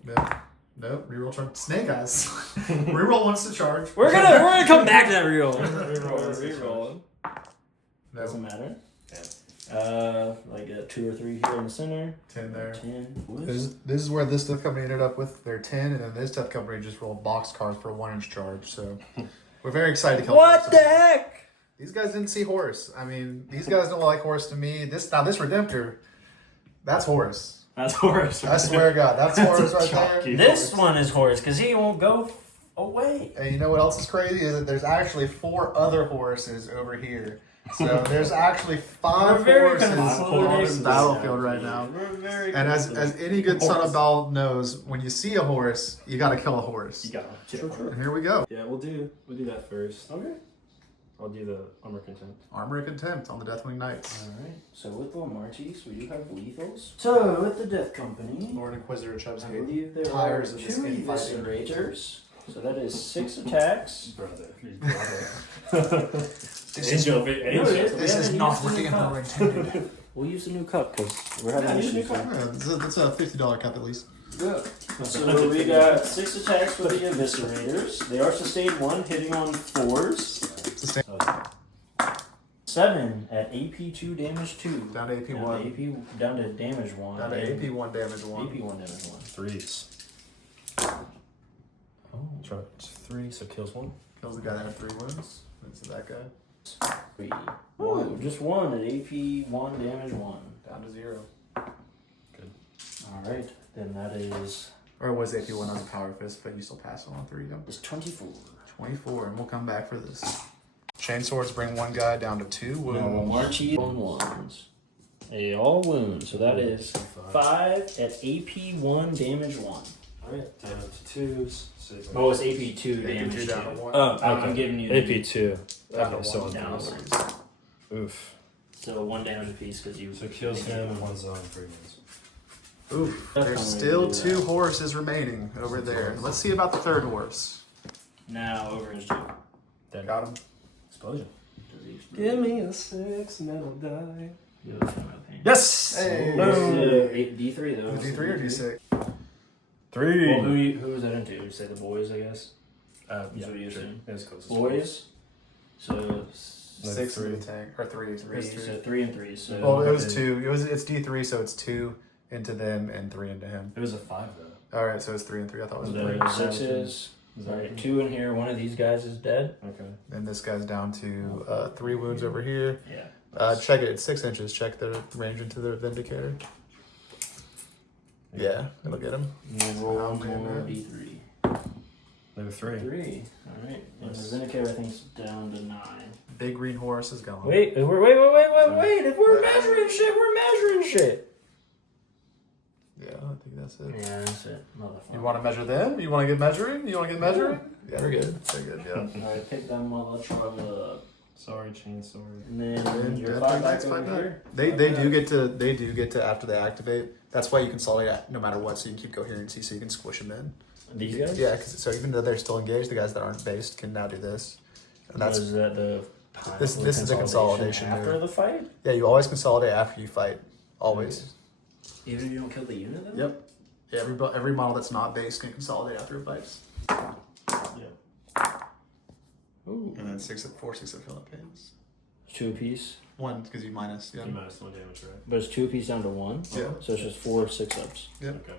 Nope. Reroll charge. Snake Eyes. Reroll wants to charge. We're gonna come back to that reroll. Reroll. Doesn't matter. Yeah. Like 2 or 3 here in the center. 10 there. 10. This is where this stuff company ended up with their 10, and then this stuff company just rolled box cards for a 1-inch charge. So we're very excited to kill What the heck? These guys didn't see Horus. I mean, these guys don't like Horus to me. This Redemptor, that's Horus. That's Horus. I swear to God, that's Horus right there. This one is Horus because he won't go away. And you know what else is crazy is that there's actually 4 other Horuses over here. So there's actually 5 Horuses on this battlefield right now. And as any good son of Baal knows, when you see a Horus, you got to kill a Horus. You got it. Sure. And here we go. Yeah, we'll do that first. Okay. I'll do the Armor Contempt. Armor of Contempt on the Deathwing Knights. Alright, so with the Martis, we do have lethals. So with the Death Company, Lord Inquisitor Chubbs I believe there tires are of 2 this infighting. eviscerators. So that is 6 attacks. Brother. Angel. This is not what the Emperor intended. We'll use the new cup because we're having issues. That's a $50 cup at least. Good. So we got 6 attacks for the eviscerators. They are sustained 1, hitting on 4s. 7 at AP 2 damage 2. Down to AP 1. Down to damage 1. Down to AP 1 damage 1. AP 1 damage 1. 3s. Oh. Try 3, so kills 1. Kills the guy that had 3 wounds. That's that guy. 3. Oh, just 1 at AP 1 damage 1. Down to 0. Good. Alright, then that is. Or it was AP 1 on the Power Fist, but you still pass on 3. It's 24. 24, and we'll come back for this. Chain swords bring 1 guy down to 2 wounds. Marchi on 1s. They all wounds, so that is 5 at AP 1 damage 1. Alright, down to 2s. Oh, it's AP 2 damage 2. down to 1. Oh, I'm giving you the AP2. Down to Okay, so 1 down. Oof. So 1 damage apiece because you. So kills him and 1 zone, 3 wounds. Oof. That's There's not still really 2 Horuses remaining over there. Let's see about the 3rd Horus. Now over is 2. Dead. Got him. Explosion. Give me a 6 and it'll die. Yes! Hey. D3 though. D3 or D6? 3. Well, who was that into? You say the boys, I guess? Yeah, So you're saying it was close. boys? So 6 for the tank. Or 3. 3, so 3 and 3. So Well, it was 2. It's D3, so it's 2 into them and 3 into him. It was a 5 though. Alright, so it's 3 and 3. I thought it was the 3. 6s. Alright, 2 in here. One of these guys is dead. Okay. And this guy's down to 3 wounds over here. Yeah. Check it. It's 6 inches. Check the range into the Vindicator. Yeah, it'll get him. And then roll How one many more are D3. Number 3. 3. Alright. And the Vindicator, I think, is down to 9. Big green horse is gone. Wait. If we're measuring shit. Yeah, I think that's it. Yeah, that's it. Motherfucker. You want to measure them? You want to get measuring? You want to get measuring? Yeah, they're good. They're good, yeah. Alright, pick them motherfucker up. Sorry, chain sword. And then And your Deathwing 5 Knights back over fight back. here. They do get to after they activate. That's why you consolidate no matter what, so you can keep coherency, so you can squish them in. These guys? Yeah, so even though they're still engaged, the guys that aren't based can now do this. And What that's is that the this is the consolidation after move. the fight? Yeah, you always consolidate after you fight. Always. Even if you don't kill the unit though? Yep. Yeah, every model that's not based can consolidate after it fights. Yeah. Ooh. And then 6 of Philippines. 2 apiece. 1 because you minus. Yeah. You minus 1 damage, right? But it's 2 apiece down to 1. Yeah. So it's just 4 6-ups. Yeah. Okay.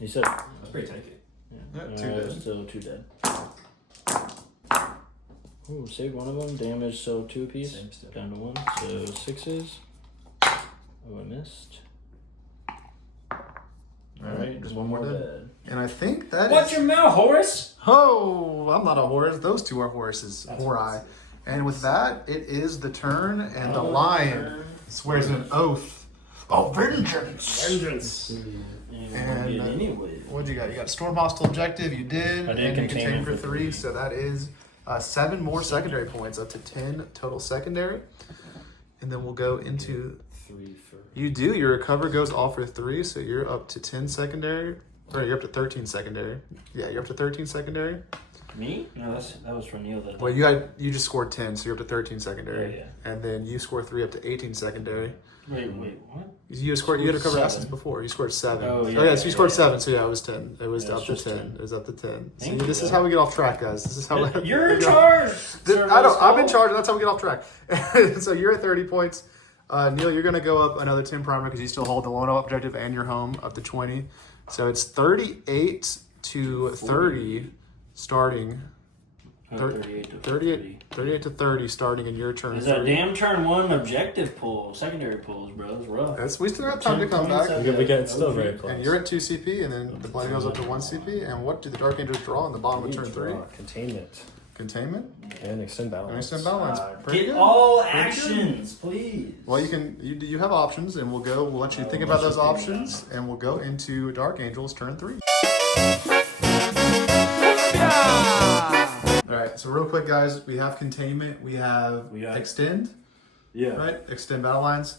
You said. That's pretty tanky. Yeah, 2 dead. Still 2 dead. Ooh, saved one of them. Damage, so 2 apiece. Same step. Down to 1. So 6s. Oh, I missed. Alright, just one more dead. And I think that Watch is... your mouth, Horus! Oh, I'm not a horse. Those 2 are horses. Hori. And with that, it is the turn, and the lion swears an oath of vengeance. Vengeance! And, anyway. What'd you got? You got Storm Hostile Objective, you did. I did and you contain contain for for 3, so that is 7 more secondary points, up to 10 total secondary. And then we'll go into... 3 for... You do. Your recover goes all for 3, so you're up to 10 secondary. Or you're up to 13 secondary. Yeah, you're up to 13 secondary. Me? No, that was for Neil. Well, you just scored 10, so you're up to 13 secondary. Yeah. And then you score 3 up to 18 secondary. Wait, what? You had to cover 7. essence before. You scored 7. Oh, yeah. Oh, yeah, so you scored 7, so yeah, it was 10. It was Yeah, up it's to just 10. 10. It was up to 10. See, Thank you, this is though. how we get off track, guys. This is how You're in charge! I'm in charge. That's how we get off track. So you're at 30 points. Neil, you're going to go up another 10 primer because you still hold the loan objective and your home up to 20. So it's 38 to 30 starting. 38 to 30 starting in your turn. Is that damn turn 1 objective pull, secondary pulls, bro? It's rough. We still have time to come back. We get still very close. And you're at 2 CP, and then the blade goes up to 1 CP. And what do the Dark Angels draw on the bottom of turn 3? Containment. Containment? And extend battle. And extend battle lines. Pretty Get good. all Pretty actions, please. Well, you have options, and we'll let you think about those options, and we'll go into Dark Angels turn 3. All right, so real quick, guys, we have containment, we have extend, right? Extend battle lines.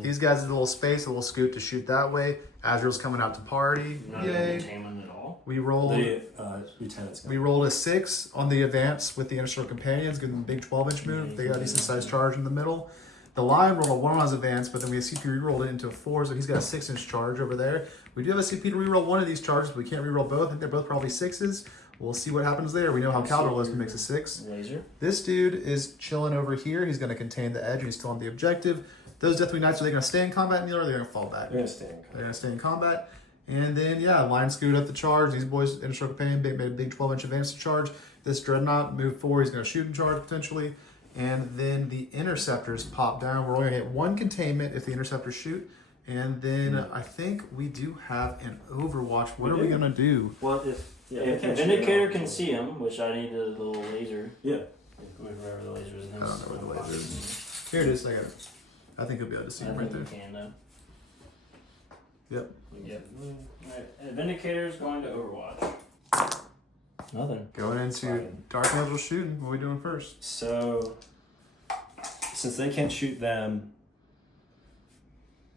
These guys have a little space, a little scoop to shoot that way. Azrael's coming out to party. Yay! Containment at all. We rolled a 6 on the advance with the Interstellar Companions, getting the big 12-inch move. They got a decent sized charge in the middle. The Lion rolled a 1 on his advance, but then we have CP re-rolled it into a 4, so he's got a 6-inch charge over there. We do have a CP to re-roll one of these charges, but we can't re-roll both. I think they're both probably 6s. We'll see what happens there. We know how Caldor was makes a 6. Laser. This dude is chilling over here. He's going to contain the edge, and he's still on the objective. Those Deathwing Knights, are they going to stay in combat, Neil, or are they going to fall back? They're going to stay in combat. They're going to stay in combat. And then, Lion scooted up the charge. These boys, Inner Companion, made a big 12-inch advance to charge. This Dreadnought moved forward. He's going to shoot and charge, potentially. And then the Interceptors pop down. We're only going to hit 1 containment if the Interceptors shoot. And then I think we do have an Overwatch. What are we going to do? Well, if Vindicator can see him, which I need the little laser. Yeah. Wherever the laser is. I don't know where the laser is. Here it is. I think you'll be able to see him right there. Yep. Alright, Vindicator's going to Overwatch. Nothing. Going into Dark Angel shooting. What are we doing first? So, since they can't shoot them,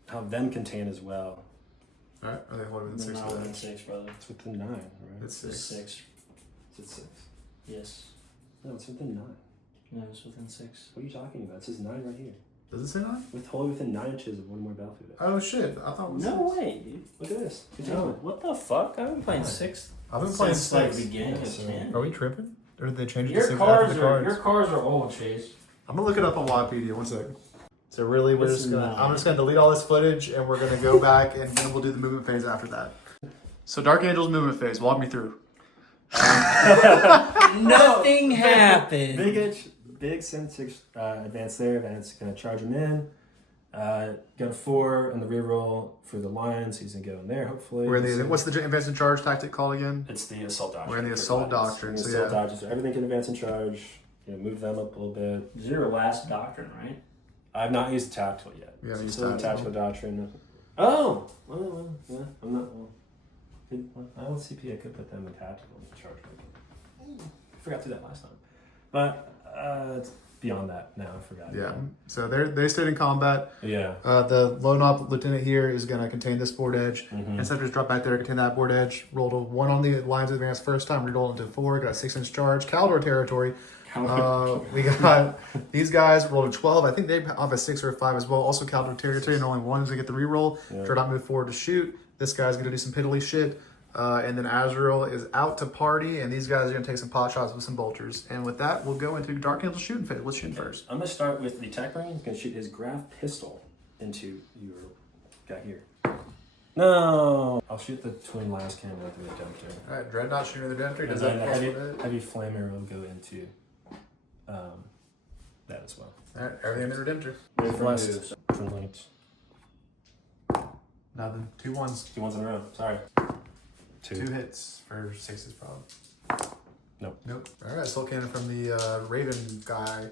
have them contain as well. Alright, are they holding within 6 Not of within that? 6, brother. It's within 9, right? It's It's 6. 6. It's at 6. Yes. No, it's within 9. No, it's within 6. What are you talking about? It says 9 right here. Does it say 9? Wholly within 9 inches of one more battlefield. Oh shit, I thought it was No 6. way, dude. Look at this. No, what the fuck? I've been playing 6 I've been playing since like 6. beginning of so- 10. Are we tripping? Or did they change it to Your 6 cars after the are cards? your cars are old, Chase. I'm gonna look it up on Wikipedia. 1 second. So really, I'm just gonna delete all this footage, and we're gonna go back, and then we'll do the movement phase after that. So Dark Angel's movement phase. Walk me through. Nothing happened. Big Sin 6 advance there. Advance gonna charge him in. Go to 4 on the reroll for the Lions. He's gonna go in there hopefully. What's the advance and charge tactic called again? It's the assault doctrine. We're in the for assault Lions. doctrine, The so assault yeah. doctrine, so everything can advance and charge. Move them up a little bit. This is your last doctrine, right? I've not used tactical yet. Yeah, So used still tactical. tactical doctrine. Oh, well, yeah. I'm not. I don't CP. I could put them in tactical and charge. I forgot to do that last time, but it's beyond that now. I forgot. Yeah. So they stayed in combat. Yeah. The lone op lieutenant here is gonna contain this board edge. Mm-hmm. Interceptors drop back there, contain that board edge. Rolled a 1 on the lines advance first time. Rerolled into 4. Got a 6-inch charge. Caldor territory. We got these guys rolled a 12. I think they have a 6 or a 5 as well. Also Caldor territory, and only one is gonna get the reroll. Yeah. Dreadnought move forward to shoot. This guy's gonna do some piddly shit. And then Azrael is out to party, and these guys are gonna take some pot shots with some bolters. And with that, we'll go into Dark Angel shooting phase. Let's shoot first. I'm gonna start with the attack marine. He's gonna shoot his graph pistol into your guy here. No, I'll shoot the twin last cannon through the Redemptor. All right, Dreadnought shooting the Redemptor. And Does then that the heavy flame arrow will go into that as well. All right, everything in the Redemptor. Northwest, twin lights. Nothing. 2 1s. 2 1s in a row. Sorry. 2 hits for 6s probably. Nope. All right, soul cannon from the Raven guy.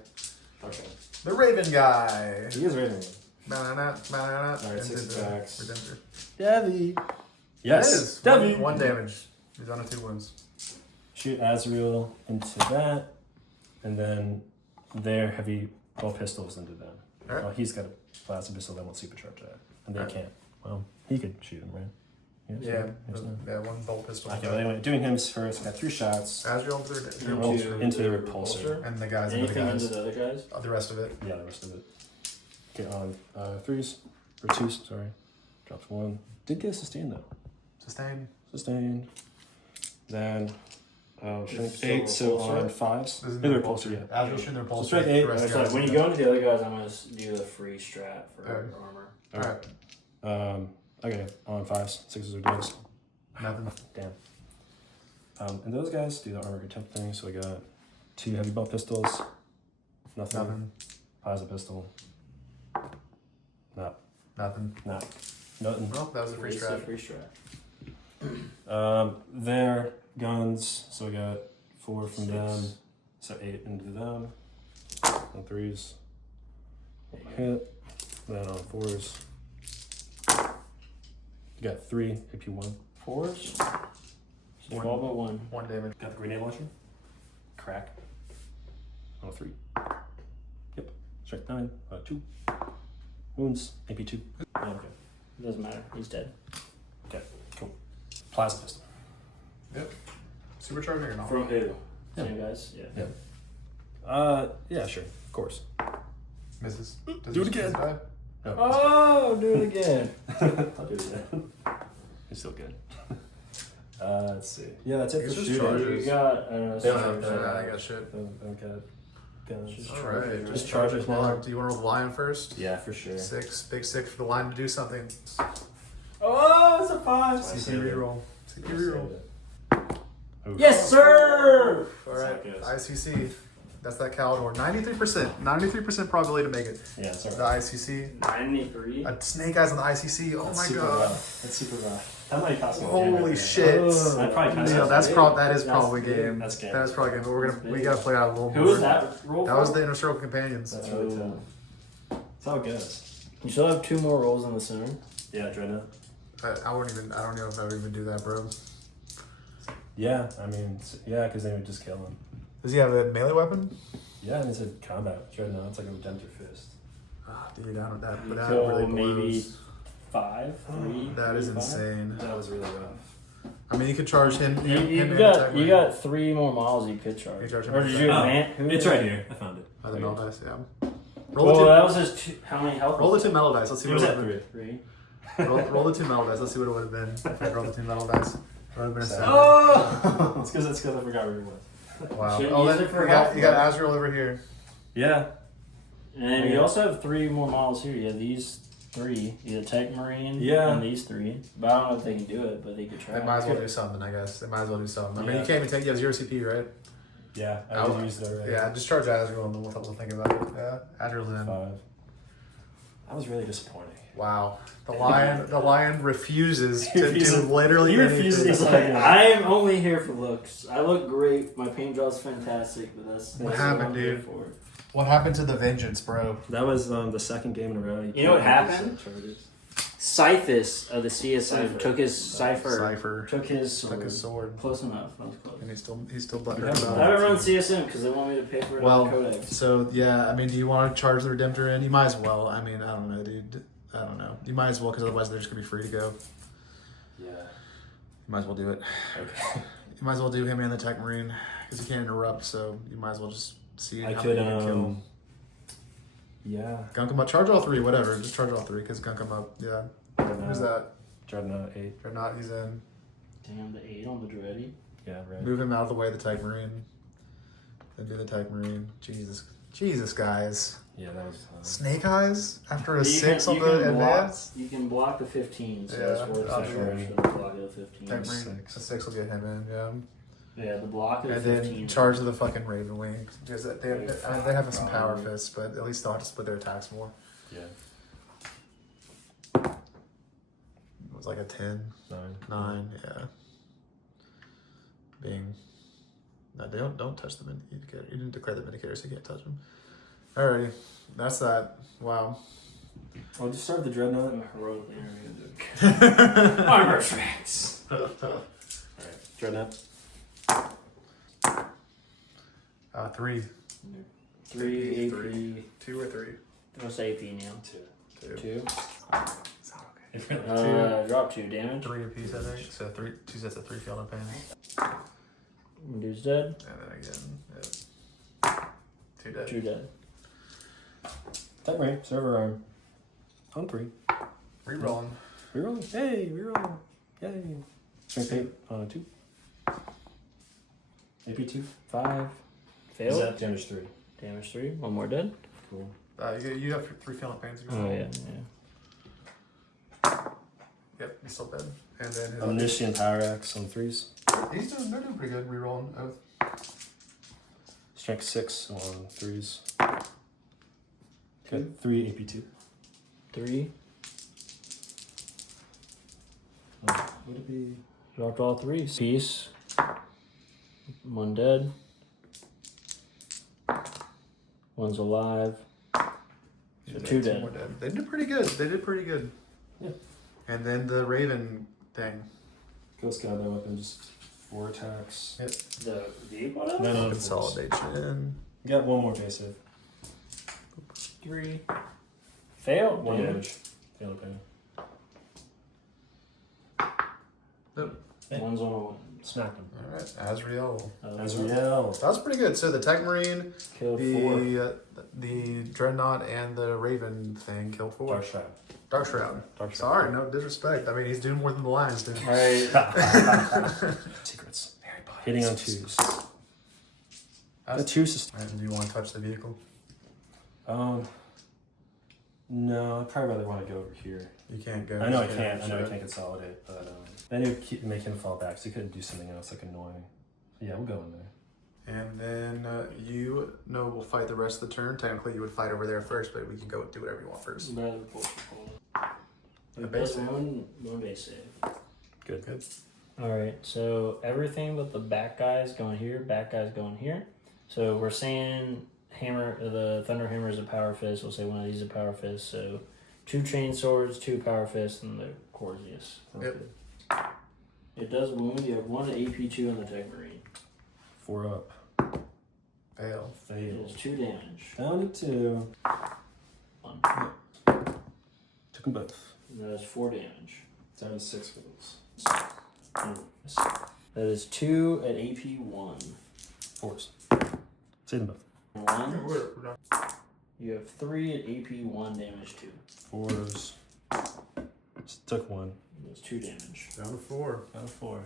Okay. The Raven guy. He is rating. Banana. All right, 6 attacks. Redemptor. Devi. It Yes. is. Devi. 1 damage. He's on a 2 wounds. Shoot Azrael into that, and then their heavy bow pistols into them. All right. Well, he's got a plasma pistol that won't supercharge that, and they All right. can't. Well, he could shoot him, right? Yeah, one bolt pistol. Okay, well, anyway, doing him first. I got 3 shots. Azrael Into the repulsor. and the guys. Anything and into the other guys? the rest of it. Yeah, the rest of it. Okay, on 3s. Or 2s, sorry. Drops 1. Did get a sustain though. Sustain. Then, strength 8, so on 5s. Maybe the repulsor, yeah. Azrael shooting their repulsor. Strength 8. So when you go into the other guys, I'm going to do the free strat for armor. Alright. Okay, on 5s. 6s are dice. Nothing. Damn. And those guys do the armor attempt thing, so I got 2 heavy bolt pistols. Nothing. Plasma pistol. Nothing. Nothing. Well, that was a free strat. Free strat. Their guns, so I got 4 from 6. them, so 8 into them. On 3s. Hit. Then on 4s. You got 3, AP 1. 4s? So 12 at 1. 1 damage. Got the grenade launcher. Crack. On 3. Yep. Strength 9. 2. Wounds. AP 2. Okay. Doesn't matter. He's dead. Okay, cool. Plasma pistol. Yep. Supercharging or not? From who? Yeah. Same guys? Yeah. Yeah, sure. Of course. Misses. Do it again. Oh, do it again. I'll do it again. It's still good. Let's see. Yeah, that's it for Just shooting. charges. You got, I don't know, They don't some have charges. I got shit. Okay. Guns. Just Alright. Just charges, man. Do you want to roll the lion first? Yeah, for sure. 6. Big 6 for the lion to do something. Oh, it's a 5. CP reroll. CP reroll. Yes, sir! Alright. That's ICC. That's that Calidor. 93%. 93% probability to make it. Yeah, it's The alright. ICC. 93. Snake eyes on the ICC. Oh That's my super god. rough. That's super rough. That might cost me. Holy shit. That probably costs Yeah, me. that is That's probably big. game. That's game. That is probably game. But we gotta play out a little Who more. was that roll That for? was the Inner Circle Companions. That's really tough. Oh. That's how it goes. You still have 2 more rolls in the center? Yeah, Dreadnought. I don't know if I would even do that, bro. Yeah, I mean, yeah, because they would just kill him. Does he have a melee weapon? Yeah, and it's a combat Dreadnought. It's like a redemptor fist. Ah, dude, I don't that. But that Kill really maybe blows. 5, 3. That is 5? insane. That was really rough. I mean, you could charge him. You got 3 more miles you could charge. You charge him Or with did that. you Oh, advance? Who it's did- right here. I found it. Oh, the metal dice, yeah. Well, that was just 2, how many health? Roll the 2 metal dice. Let's see It what was it at would 3. 3. have been. Roll the 2 metal dice. Let's see what it would have been if I rolled the 2 metal dice. It would have been a 7. Oh! It's because I forgot where it was. Wow. Shouldn't Oh, use then it for you got health, Azrael over here. Yeah. And then you also have 3 more miles here. You have these 3. You have Tech Marine Yeah. and these 3. But I don't know if they can do it, but they could try. They might as well do something, I guess. They might as well do something. I mean, Yeah. you can't even take. You have 0 CP, right? Yeah, I would- already used it already. Yeah, just charge Azrael and then we'll think about it. Yeah, Azrael's in. 5. That was really disappointing. Wow. The lion refuses to do literally He refuses anything. He's like, I am only here for looks. I look great. My paint job's fantastic, but that's What all happened, I'm here dude? for. What happened to the vengeance, bro? That was the second game in a row. You know what happened? Charges. Cyphus of the CSI Cypher. took his cipher. Took his sword. Took his sword. Close enough. That was close. And he's still butthurt Yeah. about I it. haven't run CSM because they want me to pay for another codex. So yeah, I mean, do you want to charge the Redemptor in? You might as well. I mean, I don't know, dude. I don't know. You might as well because otherwise they're just gonna be free to go. Yeah. You might as well do it. Okay. You might as well do him and the Tech Marine because you can't interrupt. So you might as well just see I how could, many you can kill. Yeah. Gunk him up. Charge all 3. Whatever. Just charge all 3 because gunk him up. Yeah. Who's that? Dreadnought 8. Or not? He's in. Damn, the 8 on the Dreddy. Yeah, right. Move him out of the way of the Tech Marine. Then do the Tech Marine. Jesus, guys. Yeah, that was. Snake Eyes after a You 6 can- on you the can block- advance. You can block the 15, so Yeah, that's worth I'll it. do Sure, it. should block the 15. Tech Marine. A 6 will get him in. Yeah. Yeah, the block of the And 15. then charge of the fucking Raven Wing. Because they have some power fists, but at least they'll have to split their attacks more. Yeah. It was like a 10, 9, yeah. Bing. No, they don't touch the indicator. You didn't declare the indicator, so you can't touch them. Alrighty, that's that. Wow. I'll just start with the Dreadnought. I'm heroically interviewed. Armor tracks. Alright, Dreadnought. 3. 3 AP. 2 or 3? What's AP now? 2. 2. It's not okay. Drop 2 damage. 3 apiece, I think. So 2 sets of 3 field and pain. Dude's dead. And then again, 2 dead. 2 dead. Type rain, server arm. On 3. Rerolling. Reroll. Hey, reroll. Yay. Strength 8 on a 2. AP 2. 5. Failed. Is that damage 3? Damage 3. 1 more dead. Cool. You have 3 field and pains. Oh, yeah. Yep, he's still dead. And then his Omniscient Power Axe on 3s. they're doing pretty good rerolling oath. Strength 6 on 3s. Got 3 AP 2. 3. Would it be? Dropped all 3s. Peace. 1 dead. 1's alive. So 2 dead. More dead. They did pretty good. Yeah. And then the Raven thing. Ghost Guy by weapon, just 4 attacks. Yep. The deep one? No. Consolidation. You got 1 more base save. 3. Failed. 1 dude. damage. Fail pain. Yep. Hey. 1's on a 1. Smacked him. Alright, Azrael. Azrael. That was pretty good. So the Tech Marine, Killed 4. the Dreadnought, and the Raven thing killed 4. Dark Shroud. Dark Shroud. Dark Shroud. Sorry, no disrespect. I mean, he's doing more than the Lions do. Alright. Secrets. Hitting on 2s. That's- The 2 system. And do you want to touch the vehicle? No, I'd probably rather want to go over here. You can't go. I know I can't consolidate, but then it would make him fall back, so he couldn't do something else like annoying. So yeah, we'll go in there. And then we'll fight the rest of the turn. Technically, you would fight over there first, but we can go do whatever you want first. A base save. One base save. Good. Alright, so everything but the back guys going here, back guys going here. So we're saying the Thunder Hammer is a power fist. We'll say one of these is a power fist. So 2 chain swords, 2 power fists, and the Corsius. Yep. It does wound. You have 1 AP2 on the Tech Marine. 4 up. Fail. It Fail. is 2 damage. Down to 2. 1. Took them both. And that is 4 damage. Down to 6 for those. That is 2 at AP1. 4s. Save them both. 1. We're done. You have 3 at AP1 damage 2. 4s. Just took 1. That's 2 damage. Down to 4. Out of 4.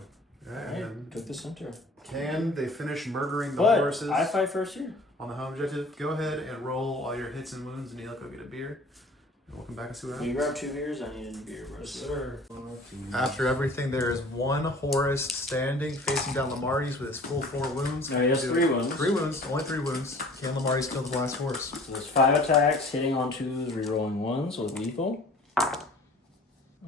Right, Hey, and took the center. can they finish murdering the But horses I fight first here. on the home objective? Go ahead and roll all your hits and wounds, and Neil go get a beer. And we'll come back and see what When you happens. grab 2 beers, I need a beer, bro. sir. After everything, there is 1 Horus standing, facing down Lamarties with his full 4 wounds. No, he has 3 wounds. 3 wounds, only 3 wounds. Can Lamarties kill the last horse? So there's 5 attacks, hitting on 2s, rerolling 1s with lethal.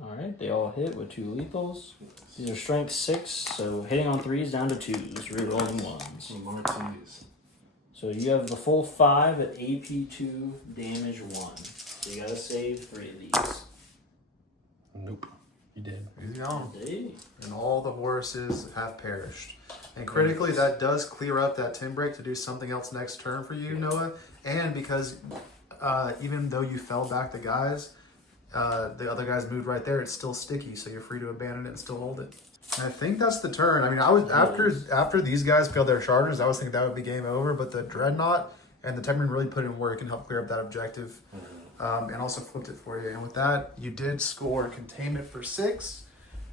Alright, they all hit with 2 lethals. These are strength 6, so hitting on 3s down to 2s, rerolling 1s. Marquise. So you have the full 5 at AP2, damage 1. So you gotta save 3 of these. Nope. You did. Easy on. Hey. And all the horses have perished. And critically, that does clear up that Tim break to do something else next turn for you, Noah. And because even though you fell back the guys, the other guys moved right there, it's still sticky, so you're free to abandon it and still hold it. And I think that's the turn. I mean, I was after these guys failed their charges, I was thinking that would be game over, but the Dreadnought and the Temrin really put in work and helped clear up that objective. And also flipped it for you. And with that, you did score containment for 6,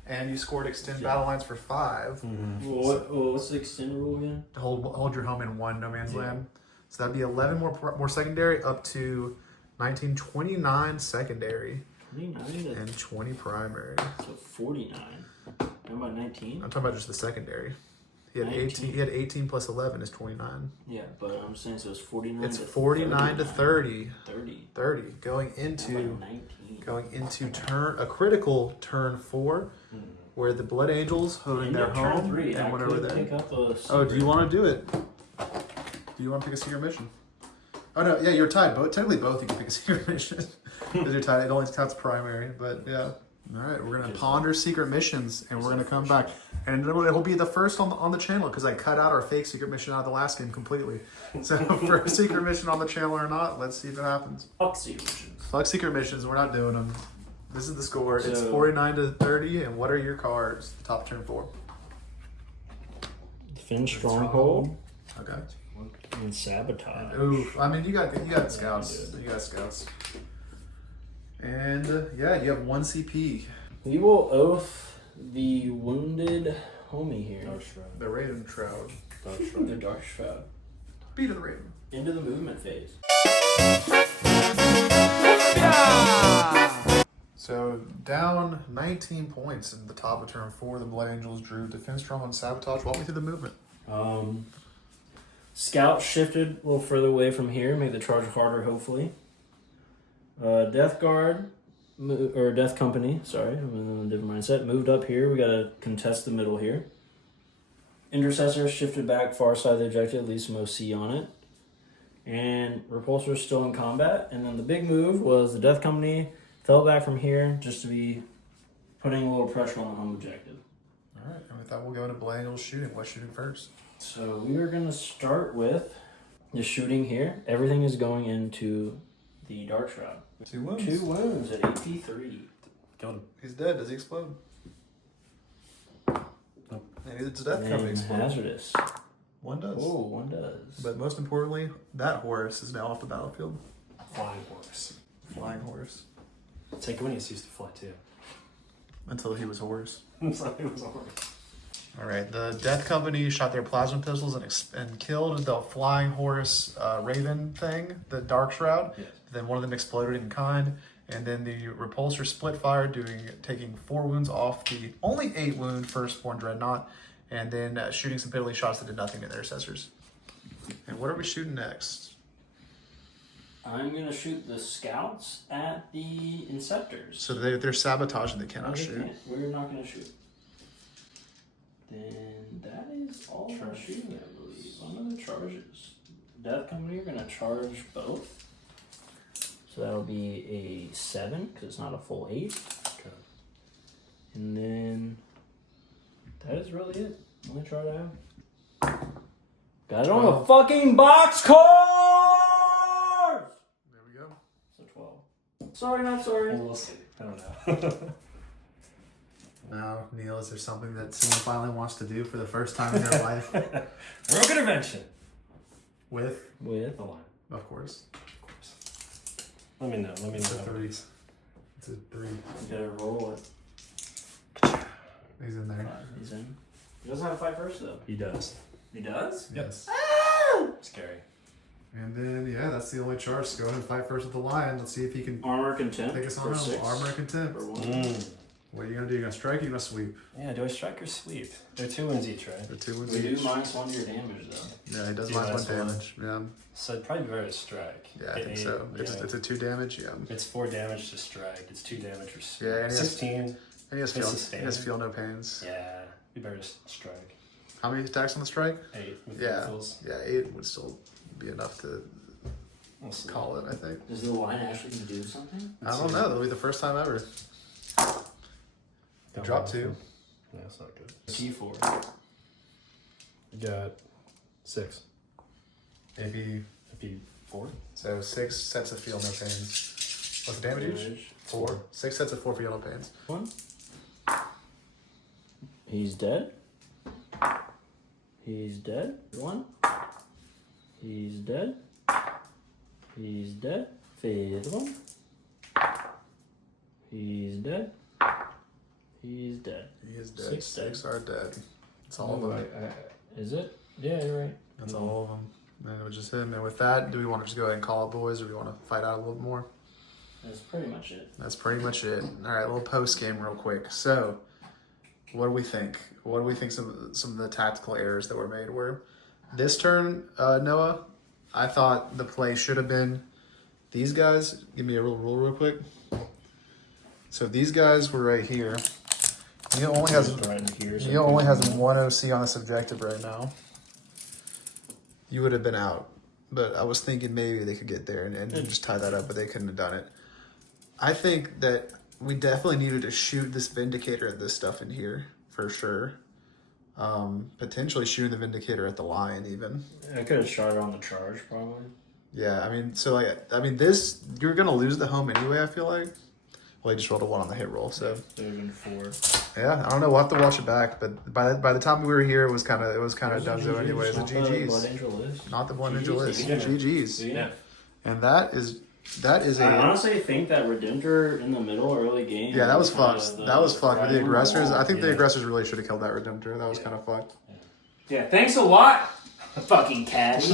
and you scored extend battle lines for 5. What's the extend rule again? To hold your home in 1 no man's land. So that'd be 11 more secondary, up to 1929 secondary 29 and 20 primary. to 49. How about 19? I'm talking about just the secondary. He had 18. He had 18 plus 11 is 29. Yeah, but I'm saying so it's 49. It's to 49 to 30. 30. 30 going How about into 19? a critical turn 4, where the Blood Angels holding End their of turn home 3. I and went over could there. pick up a Oh, do you want to do it? Do you want to pick a secret mission? Oh no, yeah, you're tied. Technically, both you can pick a secret mission because you're tied. It only counts primary, but yeah. All right, we're gonna ponder secret missions, and we're gonna come back, and it'll be the first on the channel because I cut out our fake secret mission out of the last game completely. So first secret mission on the channel or not, let's see if it happens. Fuck secret missions. Fuck secret missions, we're not doing them. This is the score. It's So- 49-30. And what are your cards? Top turn 4. Finn Stronghold Okay. and Sabotage. Ooh, I mean, you got scouts. You got scouts. And yeah, you have 1 CP. We will oath the wounded homie here. The Raven Shroud. The Dark Shroud. Beat of the Raven. Into the movement phase. So down 19 points in the top of turn 4. The Blood Angels drew Defense Drum on Sabotage. Walk me through the movement. Scout shifted a little further away from here, make the charge harder, hopefully. Death Guard, or Death Company, sorry, I'm in a different mindset, moved up here. We got to contest the middle here. Intercessor shifted back far side of the objective, leaves some OC on it. And Repulsor is still in combat. And then the big move was the Death Company fell back from here just to be putting a little pressure on the home objective. All right, and with that, we'll go into Blood Angels shooting. What's shooting first? So we are going to start with the shooting here. Everything is going into the Dark Shroud. 2 wounds. 2 wounds at AP3. Killed him. He's dead. Does he explode? Nope. And it's Death Company And explode. hazardous. 1 does. Oh, 1 does. But most importantly, that Horus is now off the battlefield. Flying Horus. Flying Horus. Sanguinius used to fly too. Until he was Horus. So it was a horse. All right, the Death Company shot their plasma pistols and killed the Flying Horus Raven thing, the Dark Shroud. Yes. Then one of them exploded in kind. And then the Repulsor split fire, taking 4 wounds off the only 8 wound Firstborn Dreadnought. And then shooting some piddly shots that did nothing to Intercessors. And what are we shooting next? I'm going to shoot the scouts at the Inceptors. So they're sabotaging, they cannot No, they shoot. can't. We're not going to shoot. Then that is all our shooting, I believe. On to the charges. Death Company are going to charge both. So that'll be a 7, because it's not a full 8. Okay. And then that is really it. Only chart I have. Got it on the fucking box card! There we go. So 12. Sorry, not sorry. Well, we'll see. I don't know. Now, Neil, is there something that someone finally wants to do for the first time in their life? Rogue intervention. With, With The line. of course. Of course. Let me know. It's a 3. It's a 3. you gotta roll it. He's in there. He's in. He doesn't have to fight first though. He does. He does? Yes. Scary. And then, yeah, that's the only charge. Let's go ahead and fight first with the Lion. Let's see if he can Armor contempt. take us for on. 6. Armor and contempt. For 1. What are you going to do? You going to strike or you going to sweep? Yeah, do I strike or sweep? They're 2 wounds each, right? Or 2 wounds We do each? -1 to your damage though. Yeah, he does Do minus 1 -1. damage. Yeah. So it'd probably be better to strike. Yeah, I think Eight, so. yeah. It's a 2 damage. Yeah. It's 4 damage to strike. It's 2 damage for sweep. Yeah, and he has- 16. And he has It's feel no pains. Yeah, be better to strike. How many attacks on the strike? 8 with Yeah. vehicles. Yeah, 8 would still be enough to We'll see. call it, I think. Is the line actually gonna do something? I don't know. That'll be the first time ever. Don't Drop roll. 2. No, that's not good. G4. You got 6. Maybe. Maybe 4. So 6 sets of feel no pains. What's the damage each? 4. 6 sets of 4 feel no pains. 1. He's dead. He's dead. 1. He's dead. He's dead. 5th one. He's dead. He's dead. He is dead. 6 dead. 6 are dead. That's all of them. Is it? Yeah, you're right. That's all of them. And it was just him. And with that, do we want to just go ahead and call it, boys, or do we want to fight out a little more? That's pretty much it. That's pretty much it. All right, a little post game, real quick. So, what do we think? What do we think some of the tactical errors that were made were? This turn, Noah, I thought the play should have been these guys. Give me a real quick. So these guys were right here. Neil only has right in here. So Neil only has 1 OC on this objective right now. You would have been out, but I was thinking maybe they could get there and just tie that up, but they couldn't have done it. I think that we definitely needed to shoot this Vindicator and this stuff in here for sure. Potentially shooting the Vindicator at the Lion even. I could have shot it on the charge probably. Yeah, I mean, so this, you're going to lose the home anyway, I feel like. Well, he just rolled a 1 on the hit roll, so There would have been 4. yeah, I don't know. We'll have to watch it back. But by the time we were here, it was kind of donezo anyways. The Blood GGs, Angel is. not the Blood Angel is Yeah. GGs, Yeah. and that is I a honestly think that Redemptor in the middle early game. yeah. That was kind fucked. of That was fucked with the right aggressors. on the I think the wall. aggressors really should have killed that Redemptor. That was kind of fucked. Yeah, thanks a lot, fucking caddy.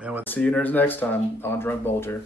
And we'll see you nerds next time on Drunk Bolter.